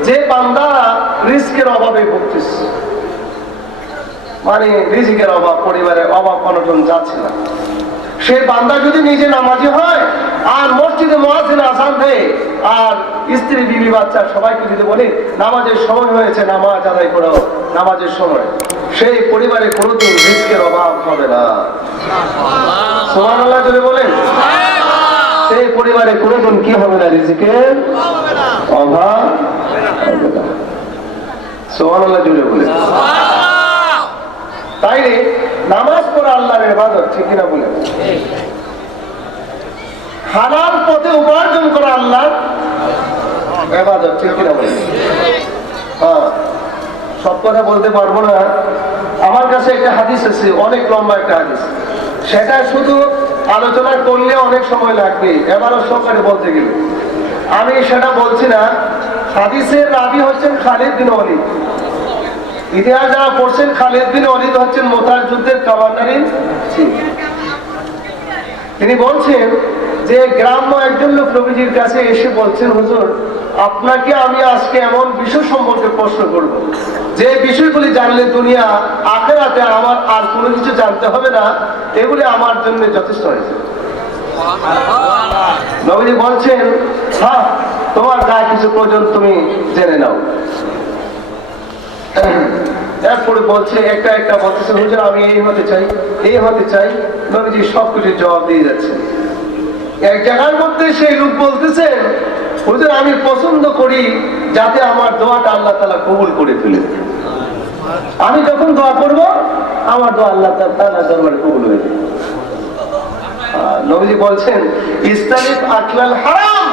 যে বান্দা রিস্কের অভাবে ভুগতেছে, মানে রিজিকের অভাব, পরিবারের অভাব অনটন যাচ্ছে না, সে বান্দা যদি নিজে নামাজি হয় আর মসজিদে মুয়াজ্জিন আযান দেয় আর স্ত্রী বিবি বাচ্চা সবাইকে যদি বলে নামাজের সময় হয়েছে, নামাজ আদায় করো, নামাজের সময়, সেই পরিবারে কোনোদিন রিজিকের অভাব হবে না। সুবহানাল্লাহ যদি বলেন, সেই পরিবারে কোনোদিন কি হবে না? রিজিকের অভাব হবে না। সুবহানাল্লাহ যদি বলেন। তাইলে নামাজ পড়া আল্লাহর ইবাদত, ঠিক কিনা বলেন? হালাল পথে উপার্জন করা আল্লাহর ইবাদত, ঠিক কিনা বলেন? হ্যাঁ, সব কথা বলতে পারবো না। আমার কাছে একটা হাদিস আছে, অনেক লম্বা একটা হাদিস, সেটা শুধু আলোচনা করলে অনেক সময় লাগবে, এবারও সহকারে বলতে গেলে। আমি সেটা বলছি না। হাদিসের রাবী হচ্ছেন খালিদ বিন ওয়ালিদ। ইতিহাস যারা পড়ছেন, খালিদ বিন ওয়ালিদ হচ্ছেন মুতার যুদ্ধের কমান্ডার। তিনি বলছেন যে গ্রাম্য একজন লোক নবীজির কাছে এসে বলছেন, হুজুর, আপনাকে আমি আজকে এমন বিষয় সম্পর্কে প্রশ্ন করব, যে বিষয়গুলি জানলে দুনিয়া আখিরাতে আমার আর কোনো কিছু জানতে হবে না, এগুলি আমার জন্য যথেষ্ট হয়েছে। নবীজি বলছেন, হ্যাঁ, তোমার যা কিছু প্রয়োজন তুমি জেনে নাও। এরপরে বলছে, একটা একটা বলতেছে, হুজুর আমি এই হতে চাই, এই হতে চাই। নবীজি সবকিছু জবাব দিয়ে যাচ্ছে। এক জায়গার মধ্যে সেই লোক বলতেছেন, হুজুর আমি পছন্দ করি যাতে আমার দোয়াটা আল্লাহ তাআলা কবুল করে ফেলে। আমি যখন দোয়া করব আমার দোয়া আল্লাহ তাআলা দরবারে কবুল হয়ে যাবে। নবীজি বলছেন ইসতানিব আকলাল হারাম,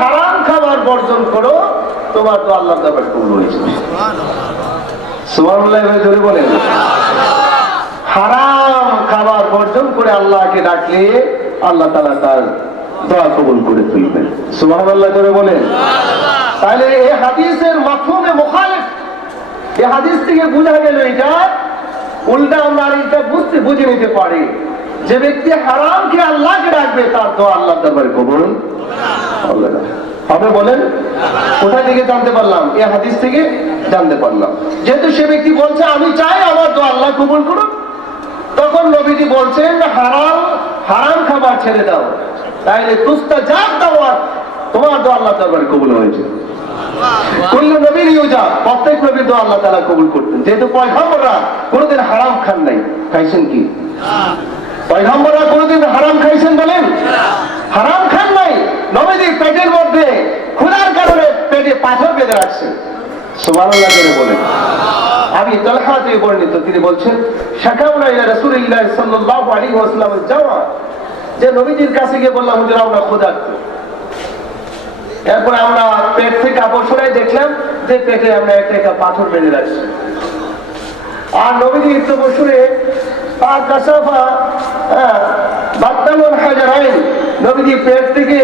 হারাম খাবার বর্জন করো, তোমার দোয়া আল্লাহর দরবারে কবুল হয়ে যাবে। সুবহানাল্লাহ জোরে বলেন। হারাম খাবার বর্জন করে আল্লাহকে ডাকলে আল্লাহ তাআলা তার দোয়া কবুল করে ফেলবেন। সুবহানাল্লাহ জোরে বলেন। তাহলে এই হাদিসের মাফহুমে মুখালিফ, এই হাদিস থেকে বোঝা গেল এটা উল্টা আমরা এটা বুঝে নিতে পারি যে ব্যক্তি হারামকে আল্লাহকে ডাকবে তার দোয়া আল্লাহর দরবারে কবুল হবে না। হবে বলেন? কোথা থেকে জানতে পারলাম? এই হাদিস থেকে জানতে পারলাম। যেহেতু সে ব্যক্তি বলছে আমি চাই আমার দোয়া আল্লাহ কবুল করুন, তখন নবীজি বলছেন হারাম খাবার ছেড়ে দাও, তাইলে তুস্তাজাব দাওয়াত, তোমার দোয়া আল্লাহ দরবারে কবুল হয়েছে। কুল্লু নবীর ইউজা, প্রত্যেক নবীর দোয়া আল্লাহ তাআলা কবুল করতেন। যেহেতু পয়গম্বররা কোনোদিন হারাম খান নাই। খাইছেন কি? পয়গম্বররা কোনোদিন হারাম খাইছেন বলেন? হারাম খান নাই। নবীজি পেটের মধ্যে ক্ষুধার কারণে পেটে পাথর বেঁধে রাখছেন। সুবহানাল্লাহ করে বলেন। আমি তালহা থেকে বর্ণিত, তিনি বলছেন শাকাউনা ইলা রাসূলিল্লাহ সাল্লাল্লাহু আলাইহি ওয়াসাল্লামের যাওয়া, যে নবীজির কাছে গিয়ে বললাম হুজুর আমরা ক্ষুধার্ত। এরপর আমরা পেট থেকে কাপড় সরাই দেখলাম যে পেটে আমরা একটা পাথর বেঁধে রাখছি। আর নবীজি ইত্তব শুনে আর কাসাফা বাদদালুল হাজারাইন, নবীজি পেট থেকে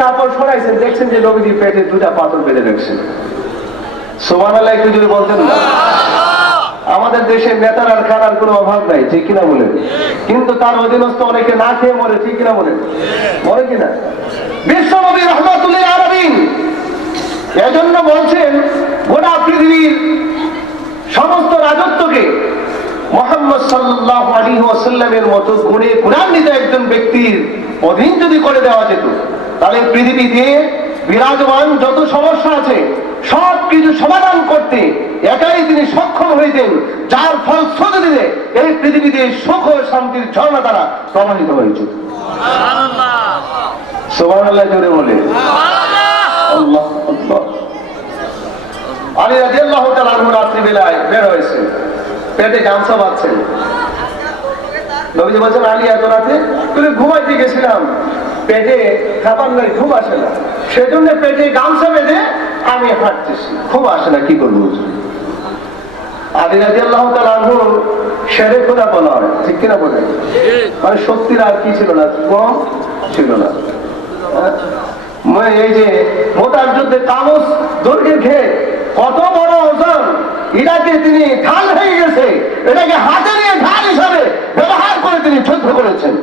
কাপড় সরাইছেন, দেখছেন যে নবীজি পেটে দুটা পাথর বেঁধে রাখছেন। সুবহানাল্লাহ একটু যদি বলতেন না। আমাদের দেশের নেতার আর খানার কোনো অভাব নাই, ঠিক কিনা বলেন? কিন্তু তার অধীনস্থ অনেকে না খেয়ে মরে, ঠিক কিনা বলেন? মরে কিনা? বিশ্ব নবী রাহমাতুল আলামিন এজন্য বলছেন গোটা পৃথিবীর সমস্ত রাজত্বকে মুহাম্মদ সাল্লাল্লাহু আলাইহি ওয়াসাল্লামের মতো গুণে গুণান্বিত একজন ব্যক্তির অধীন যদি করে দেওয়া যেত, তাহলে পৃথিবীতে বিরাজমান যত সমস্যা আছে সব কিছু সমাধান করতে একাই তিনি সক্ষম হইতেন, যার ফলশ্রুতিতে এই পৃথিবীতে সুখ ও শান্তির ঝর্ণা দ্বারা প্রবাহিত হয়েছে। সুবহানাল্লাহ জোরে বলে। আল্লাহ আকবার। আলী রাদিয়াল্লাহু তাআলা আনহু রাত্রি বেলায় বের হয়েছে, পেটে গামছা বাঁধছেন। নবীজি বলছেন আলী এত রাতে তুমি ঘুমাইতে গেছিলাম, পেটে খাবার নাই, ঘুম আসে না, সেজন্য পেটে গামছা বেঁধে আমি হাঁটতেছি, ঘুম আসে না, কি করবো? আলী রাদিয়াল্লাহু তাআলা আনহু শেরে খোদা বলা হয়, ঠিক কিনা বলেন? মানে শক্তির আর কি ছিল না, কম ছিল না। এই যে মোতার যুদ্ধে তামস দুর্গের খেয়ে কত বড় ওজন, এটাকে তিনি ঢাল হয়ে গেছে, এটাকে হাতে নিয়ে ঢাল হিসাবে ব্যবহার করে তিনি যুদ্ধ করেছেন।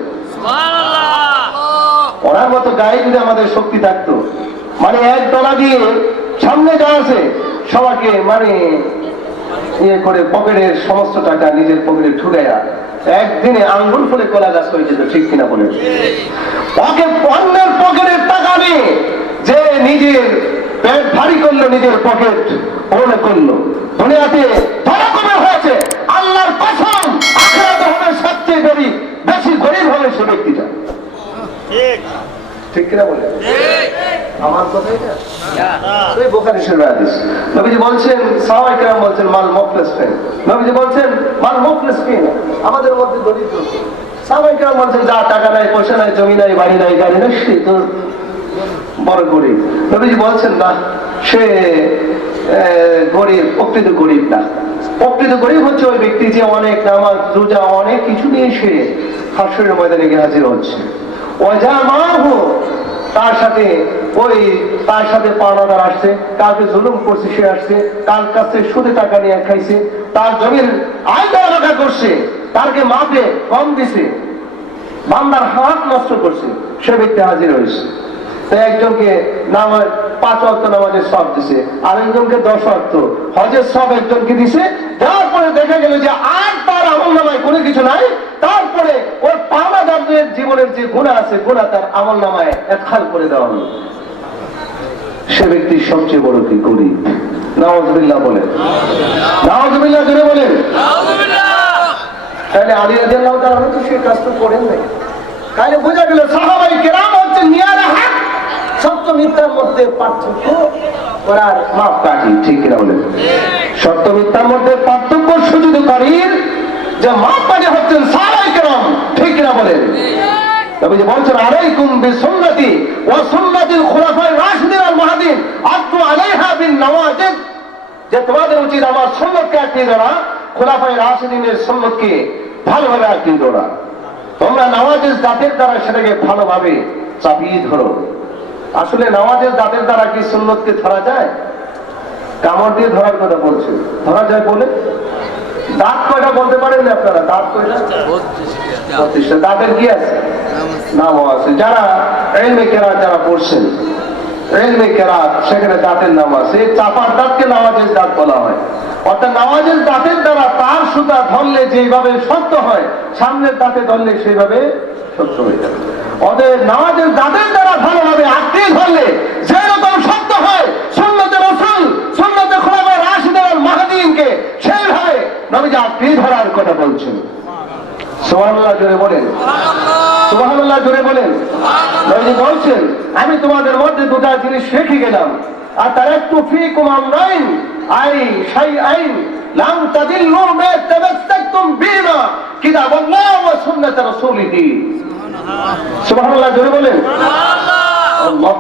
ওনার মতো গায়ে যদি আমাদের শক্তি থাকতো, মানে এক তলা দিয়ে সামনে যা আছে সবাইকে মানে ইয়ে করে পকেটের সমস্ত টাকা নিজের পকেটে ঢুকাইয়া একদিনে আঙ্গুল ফুলে কলা গাছ হয়ে যেত, ঠিক কিনা বলে? অন্যের পকেটের টাকা নিয়ে যে নিজের পেট ভারী করলো, নিজের পকেট ওনে করলো, দুনিয়াতে ধরাকমে হয়েছে। আল্লাহর কসম, আখিরাতে হবে সবচেয়ে গরিব, বেশি গরিব হবে সে ব্যক্তিটা, ঠিক কিনা বলে? আমার কথা এটা এই বুখারী শরীফের হাদিস। নবীজি বলছেন, সাহাবায়ে কেরাম বলছেন মাল মুফলিস ফিন, নবীজি বলছেন মাল মুফলিস ফিন, আমাদের মধ্যে দরিদ্র। সাহাবায়ে কেরাম বলছেন যা টাকা নাই, পয়সা নাই, জমি নাই, বাড়ি নাই, গাড়ি নাই, সে তো বড় গরিব। নবীজি বলছেন না, সে গরিব, প্রকৃত গরিব না। প্রকৃত গরিব হচ্ছে ওই ব্যক্তি যে অনেক নামাজ রোজা অনেক কিছু নিয়ে সে হাসরের ময়দানে গিয়ে হাজির হচ্ছে। তার সাথে পাওনাদার আসছে, কাউকে জুলুম করছে, সে আসছে, কার কাছে সুদে টাকা নিয়ে খাইছে, তার জমির আয় দরকার করছে, তারকে মাপে কম দিছে, বান্দার হাত নষ্ট করছে, সে ব্যক্তি হাজির হয়েছে। তাই একজনকে নামাজ 5 ওয়াক্ত নামাজের সব দিছে, আরেকজনকে 10 ওয়াক্ত হজের সব একজনকে দিছে। তারপরে দেখা গেল যে আর তার আমল নামায় কোনো কিছু নাই, তারপরে ওর পাওনাদারদের জীবনের যে গুনাহ আছে, গুনাহ তার আমল নামায় এদখাল করে দেওয়া হলো। সে ব্যক্তি সবচেয়ে বড় কি গরিব। নাউযুবিল্লাহ বলেন, নাউযুবিল্লাহ জোরে বলেন। তাহলে আলী রাদিয়াল্লাহু তাআলা তো সে কাজ তো করেন নাই, তাহলে বোঝা গেল সাহাবায়ে কেরাম হচ্ছে নিয়ারা হক, সত্য মিথ্যার মধ্যে পার্থক্য করার মাপকাঠি। ঠিক কিনা বলেন? সত্য মিথ্যার মধ্যে পার্থক্য সূচিতকারীর যে মাপকাঠি হচ্ছেন সাহাবায়ে কেরাম। ঠিক কিনা বলেন? তবে যে বলছেন আলাইকুম বিসুন্নতি ওয়া সুন্নাতিল খুলাফায়ে রাশিদিন আল মাহদিন আদু আলাইহা বিন নওয়াজিদ, যে তোমাদের উচিত আমার সুন্নতকে আঁকড়ে ধরা, খুলাফায়ে রাশিদিনের সুন্নতকে ভালোভাবে আঁকড়ে ধরা। তোমরা নওয়াজিজ দাঁতের দ্বারা সেটাকে ভালোভাবে চাপিয়ে ধরো। আসলে নওয়াজিজ দাঁতের দ্বারা কি সুন্নতকে ধরা যায়? কামড় দিয়ে ধরার কথা বলছে, ধরা যায় বলে? দাঁত কয়টা বলতে পারেন না আপনারা? দাঁত কয়টা? 32টা। দাঁতের কি আছে? নামও আছে। যারা ইলমে কেরাত যারা পড়ছেন, ইলমে কেরাত, সেখানে দাঁতের নাম আছে। চাপার দাঁতকে নওয়াজিজ দাঁত বলা হয়। অর্থাৎ নওয়াজিজ দাঁতের দ্বারা তার সুতা ধরলে যেভাবে শক্ত হয়, সামনের দাঁতে ধরলে সেইভাবে শক্ত হয়ে যাবে। ওদের নওয়াজিজ দাঁতের দ্বারা ভালোভাবে আঁকড়ে ধরলে যেরকম শক্ত হয়, সুন্নতে রাসূল, সুন্নতে খুলাফায়ে রাশিদিন আল মাহদিনকে সেইভাবে নবীজি আঁকড়ে ধরার কথা বলছেন। সুবহানাল্লাহ জোরে বলেন, সুবহানাল্লাহ জোরে বলেন। নবীজি বলছেন আমি তোমাদের মধ্যে দুটো জিনিস রেখে গেলাম, আর তারাকতু ফীকুম আমরাইন আই শাইআইন লাম তাদিল্লু মা তামাসসাকতুম বিহিমা কিতাবাল্লাহ ওয়া সুন্নাত রাসূলিহি। সুবহানাল্লাহ জোরে বলেন। আল্লাহ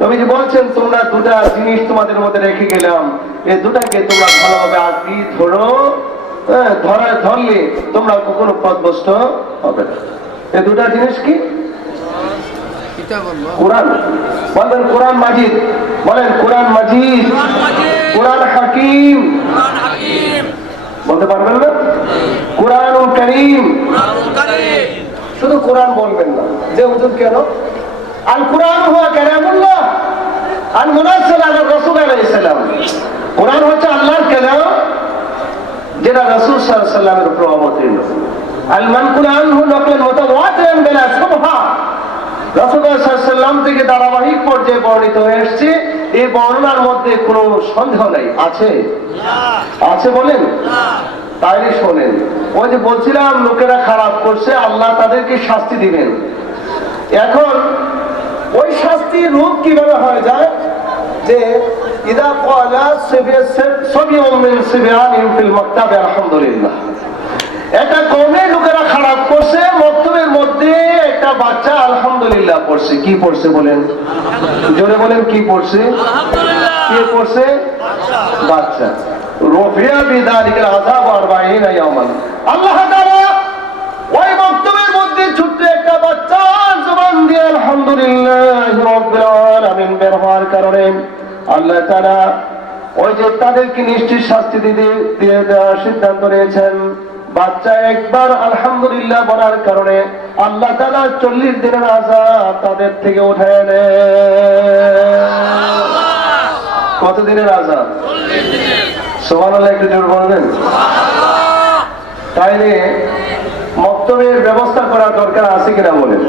নবীজি বলছেন তোমরা দুটো জিনিস তোমাদের মধ্যে রেখে গেলাম, এই দুটাকে তোমরা ভালোভাবে আঁকড়ে ধরো, ধরলে তোমরা কখনো পথভ্রষ্ট হবে না। এই দুটা জিনিস কি? কোরআন বলেন, কোরআন মাজিদ বলেন, কোরআন মাজিদ, কোরআন হাকিম বলতে পারবেন না? কোরআনুল কারীম। শুধু কোরআন বলবেন না, যে হুজুর কেন? আল কোরআন হুয়া কালামুল্লাহ আল মুনাজ্জাল আলা রাসূল আলাইহিস সালাম। কোরআন হচ্ছে আল্লাহর কালাম, যেটা রাসূল সাল্লাল্লাহু আলাইহি ওয়াসাল্লামের উপর অবতীর্ণ। আল মানকুল আনহু নাকলান মুতাওয়াতিরান বিলা শুবহা, রাসূল সাল্লাল্লাহু আলাইহি ওয়াসাল্লাম থেকে ধারাবাহিক পর্যায়ে বর্ণিত হয়ে আসছে। এই বর্ণনার মধ্যে কোনো সন্দেহ নেই। আছে? আছে বলেন? তাইলে শোনেন, ওই যে বলছিলাম লোকেরা খারাপ করছে, আল্লাহ তাদেরকে শাস্তি দিবেন। এখন ওই শাস্তির রূপ কিভাবে হয়ে যায়? যে ইদা ক্বালা সাবিয়ুম মিন সিবিয়ানিহিম ফিল মাকতাব আলহামদুলিল্লাহ, একটা কওমের লোকেরা খারাপ করছে, মক্তবের মধ্যে একটা বাচ্চা আলহামদুলিল্লাহ পড়ছে। কি পড়ছে বলেন? জোরে বলেন, কি পড়ছে? আলহামদুলিল্লাহ। কি পড়ছে? বাচ্চা। রফিয়া বিযালিকাল আযাব 40 ইয়াওমান। আল্লাহ তাআলা ওই মক্তবের মধ্যে ছোট্ট একটা বাচ্চা জবান দিয়ে আলহামদুলিল্লাহ রাব্বিল আলামিন বের হওয়ার কারণে আল্লাহ তাআলা ওই যে তাদেরকে নিশ্চিত শাস্তি দিয়ে দেওয়ার সিদ্ধান্ত নিয়েছেন। বাচ্চা একবার আলহামদুলিল্লাহ বলার কারণে আল্লাহ তাআলা 40 দিনের আযাব তাদের থেকে উঠায় নেন। কত দিনের আযাব? 40 দিনের। সুবহানাল্লাহ, একটু জোরে বলবেন সুবহানাল্লাহ। তাইলে মক্তবের ব্যবস্থা করা দরকার আছে কিনা বলেন?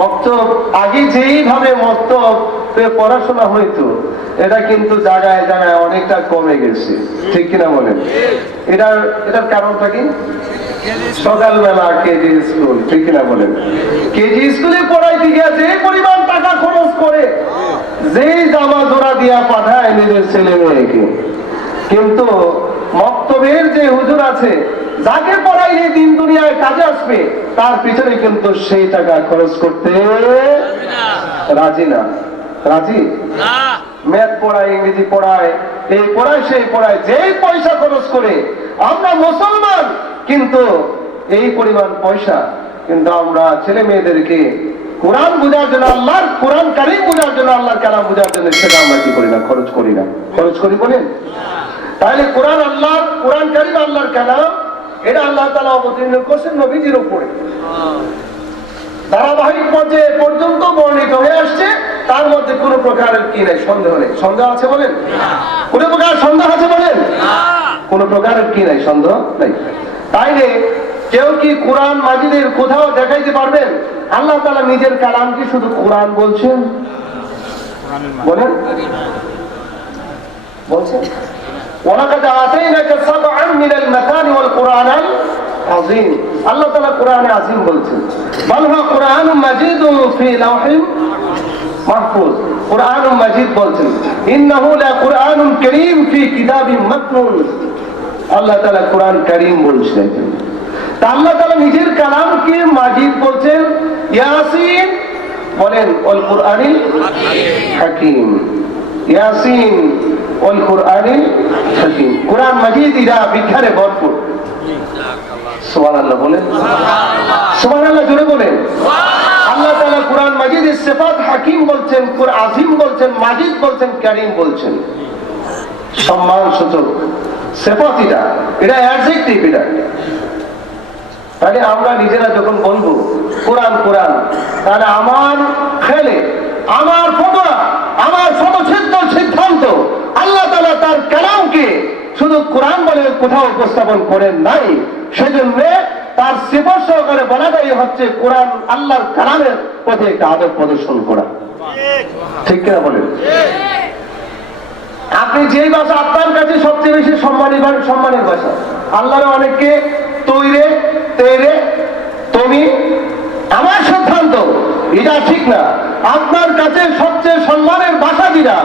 মক্তব আগে যেইভাবে মক্তবে পড়াশোনা হইতো, এটা কিন্তু জায়গায় জায়গায় অনেকটা কমে গেছে। ঠিক কিনা বলেন? এটার কারণটা কি? সকালবেলা কেজি স্কুল। ঠিক কিনা বলেন? কেজি স্কুলে পড়াইতে গিয়ে যে পরিমাণ টাকা খরচ করে, যেই জামা জোড়া দিয়া পাঠায় নিজের ছেলে মেয়েকে, কিন্তু মক্তবের যে হুজুর আছে, যাকে পড়াইলে দিন দুনিয়ায় কাজে আসবে, তার পিছনে কিন্তু সেই টাকা খরচ করতে রাজি না। রাজি? ম্যাথ পড়ায়, ইংরেজি পড়ায়, এই পড়ায়, সেই পড়ায়, যেই পয়সা খরচ করে আমরা মুসলমান, কিন্তু এই পরিমাণ পয়সা কিন্তু আমরা ছেলে মেয়েদেরকে কোরআন বোঝার জন্য, আল্লাহর কোরআন কারীম বোঝার জন্য, আল্লাহর কালাম বোঝার জন্য সেটা আমরা কি করি না? খরচ করি না। খরচ করি বলেন? তাহলে কোরআন আল্লাহর, কোরআন কারীম আল্লাহর কালাম, এটা আল্লাহ তাআলা অবতীর্ণ করেছেন নবীজির উপরে। ধারাবাহিক পর্যায়ে পর্যন্ত বর্ণিত হয়ে আসছে, তার মধ্যে কোনো প্রকারের কি নেই? সন্দেহ নেই। সন্দেহ আছে বলেন? কোনো প্রকার সন্দেহ আছে বলেন? কোনো প্রকারের কি নাই? সন্দেহ নেই। তাইলে কেউ কি কোরআন মাজিদের কোথাও দেখাইতে পারবেন আল্লাহ তাআলা নিজের কালাম কি শুধু কোরআন বলছেন? বলেন, বলছেন ওয়ালাকাদ আতাইনাকা সাবআন মিনাল মাসানি ওয়াল কুরআনাল আযীম। আল্লাহ তাআলা কোরআনে আযীম বলছেন, বাল হুয়া কুরআনুম মাজিদুন ফি লাওহিন মাহফুজ। কুরআনুম মাজিদ বলছেন, ইন্নাহু লা কুরআনুন কারীম ফি কিতাবিন মাকনুন। আল্লাহ তাআলা কোরআন কারীম বলছেন। তা আল্লাহ তাআলা নিজের কালামকে মাজিদ বলছেন। ইয়াসিন বলেন ওয়াল কুরআনিল হাকীম, ইয়াসিন ওয়াল কুরআনিল হাকীম। কুরআন মাজিদ ইরা বিজ্ঞানে ভরপুর। সুবহানাল্লাহ বলেন, সুবহানাল্লাহ জোরে বলেন। আল্লাহ তাআলা কুরআন মাজিদের সিফাত হাকীম বলছেন, কুরআন আযীম বলছেন, মাজিদ বলছেন, কারীম বলছেন। সম্মানসূচক সিফাত এটা অ্যাডজেক্টিভ এটা। তাহলে আমরা নিজেরা যখন বলবো কোরআন কোরআন, তাহলে আমার খেলে আমার ফতোয়া, আমার সমসিদ্ধ সিদ্ধান্ত আল্লাহ তাআলা তার কালামকে শুধু কোরআন বলে কোথাও উপস্থাপন করেন নাই। সেজন্য তার সিফাত সহকারে বলাটাই হচ্ছে কোরআন আল্লাহর কালামের প্রতি একটা আদব প্রদর্শন করা। ঠিক কিনা বলেন? আপনি যেই ভাষা আপনার কাছে সবচেয়ে বেশি সম্মানের ভাষা, আল্লাহর অনেককে তৈরে তেরে তুমি আমার সিদ্ধান্ত এটা ঠিক না। আপনার কাছে সবচেয়ে সম্মানের ভাষা যেটা,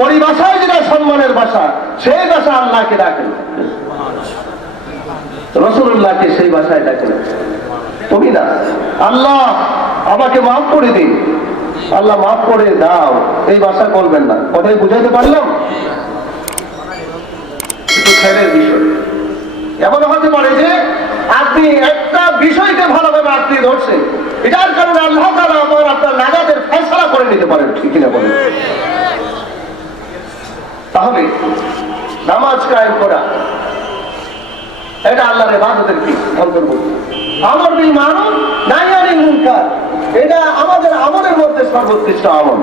পরিভাষায় যেটা সম্মানের ভাষা, সেই ভাষা আল্লাহকে ডাকেন, রাসূলুল্লাহকে সেই ভাষায় ডাকেন। তুমি না, আল্লাহ আমাকে মাফ করে দিন, আল্লাহ মাফ করে দাও, এই ভাষা বলবেন না। কথাই বুঝাইতে পারলাম? একটু খেয়ালের বিষয়। এমন হতে পারে যে আপনি একটা বিষয়কে ভালোভাবে আপনি ধরছেন, এটার কারণে আল্লাহ তাআলা আপনার নাজাতের ফয়সালা করে নিতে পারেন। ঠিক কিনা বলেন? তাহলে নামাজ কায়েম করা এটা আল্লাহর ইবাদতের কি অন্তর্ভুক্ত। আমর বিল মারুফ নাহি আনিল মুনকার এটা আমাদের আমলের মধ্যে সর্বোৎকৃষ্ট আমল।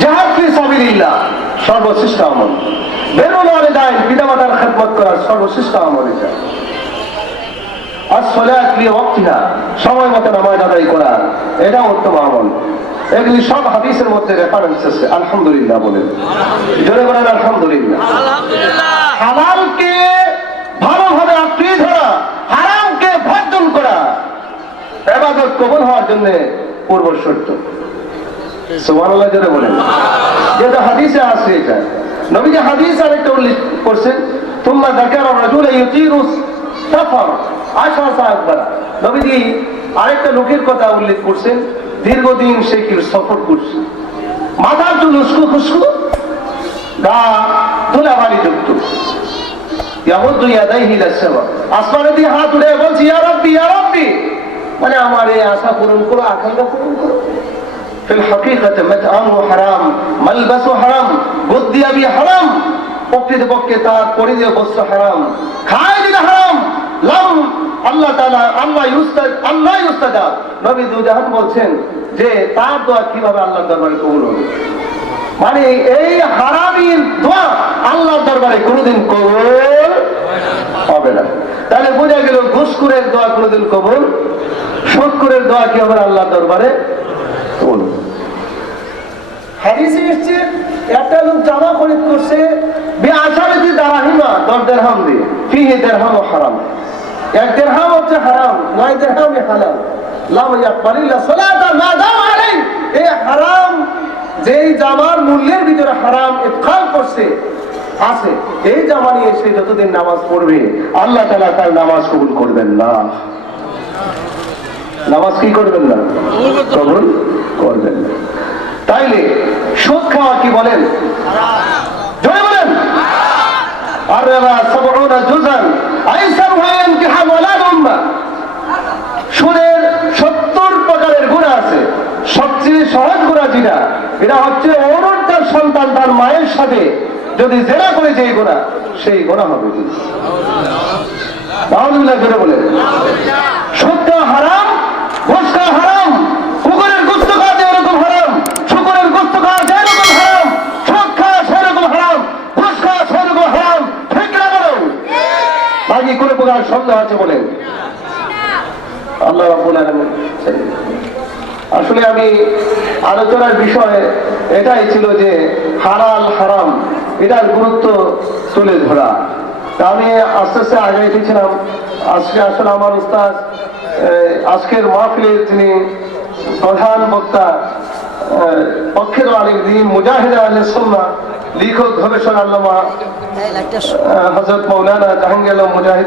জিহাদ ফি সাবিলিল্লাহ সর্বশ্রেষ্ঠ আমল। বিরুল ওয়ালিদাইন পিতামাতার খেদমত করা সর্বশ্রেষ্ঠ আমল এটা। as-সালাত লি ওয়াক্তিহা সময় মতো নামাজ আদায় করা এটা উত্তম আমল। এগুলি সব হাদিসের মধ্যে রেফারেন্স আছে। আলহামদুলিল্লাহ বলেন, জোরে বলেন আলহামদুলিল্লাহ। হালালকে ভালোভাবে আঁকড়ে ধরা, হারামকে বর্জন করা ইবাদত কবুল হওয়ার জন্য পূর্ব শর্ত। সুবহানাল্লাহ জোরে বলেন। যেটা হাদিসে আছে এটা নবীজি হাদিস আরেকটা উল্লেখ করছেন, তুম্মা যাকারা রাজুলা ইউতিরু সাফার আশাসা আকবার। নবীজি আরেকটা লোকের কথা উল্লেখ করছেন, দীর্ঘদিন সে কি সফর করছে, মাথার চুল উস্কো খুস্কো, গা ধুলাবালি যুক্ত, ইয়াহুদ্দু ইয়াদাইহি ইলাস-সামা, আসমানে দিয়ে হাত উঠে বলছে ইয়া রাব্বি ইয়া রাব্বি, মানে আমার এই আশা পূরণ করো, আকাঙ্ক্ষা পূরণ করো। ফিল হাকিকাতে মাতআমু হারাম, মালবাসু হারাম, গুদ্দিয়াবি হারাম, প্রকৃতপক্ষে তার পরিধেয় বস্ত্র হারাম, খায় দিলে হারাম। লাম আল্লাহ তাআলা আল্লাহ ইউস্তাজাব। নবী দুজাহান বলছেন যে তার দোয়া কিভাবে আল্লাহর দরবারে কবুল হবে। মানে এই হারামির দোয়া আল্লাহর দরবারে কোনোদিন কবুল হবে না। তাহলে বোঝা গেল ঘুষখোরের দোয়া কোনোদিন কবুল, সুদখোরের দোয়া কি হবে আল্লাহর দরবারে কবুল। হাদিসে এসেছে একটা লোক জামা খরিদ করছে বিআশারাতি দারাহিমা, 10 দিরহাম দিয়ে, ফিহি দিরহাম হারাম, 1 দিরহাম হচ্ছে হারাম, 9 দিরহাম হালাল। লাম ইয়াকবালিল্লাহ সালাতা মা দাম আলাইহি, এই হারাম যেই জামার মূল্যের ভিতরে হারাম ইদখাল করছে আছে, এই জামা নিয়ে সে যতদিন নামাজ পড়বে আল্লাহ তাআলা তার নামাজ কবুল করবেন না। নামাজ কি করবেন না? কবুল করবেন না। তাইলে সুদ খাওয়া কি বলেন? জয় বলেন। আর রিবা 70 জুজান আইসার ওয়ান কিহাম ওয়ালাদ উম্মা, সুদের 70 প্রকারের গুনাহ আছে। সবচেয়ে সহজ গুনাহ যেটা, এটা হচ্ছে ওরর তার সন্তান তার মায়ের সাথে যদি জেনা করে যে গুনাহ, সেই গুনাহ হবে। নাউযুবিল্লাহ করে বলেন। সুদ খাওয়া হারাম, ঘুষ খাওয়া হারাম, কুকুরের গোশত খাওয়া যেরকম হারাম, শুকরের গোশত খাওয়া যেরকম হারাম, সুদ খাওয়া সেরকম হারাম, ঘুষ খাওয়া সেরকম হারাম। ঠিক না বলেন? বাকি কোনো প্রকার সন্দেহ আছে বলেন? আল্লাহ রাব্বুল আলামিন। আসলে আমি আলোচনার বিষয় এটাই ছিল যে হালাল হারাম এটার গুরুত্ব তুলে ধরা। আমি আস্তে আস্তে আগাইতেছিলাম। আজকে আসলে আমার উস্তাদ আজকের মাহফিলের তিনি প্রধান বক্তা, পক্ষের আলিম দিন মুজাহিদ আহলে সুন্নাহ লিখক গবেষক আল্লামা হযরত মাওলানা জাহাঙ্গীর আলম মুজাহিদ।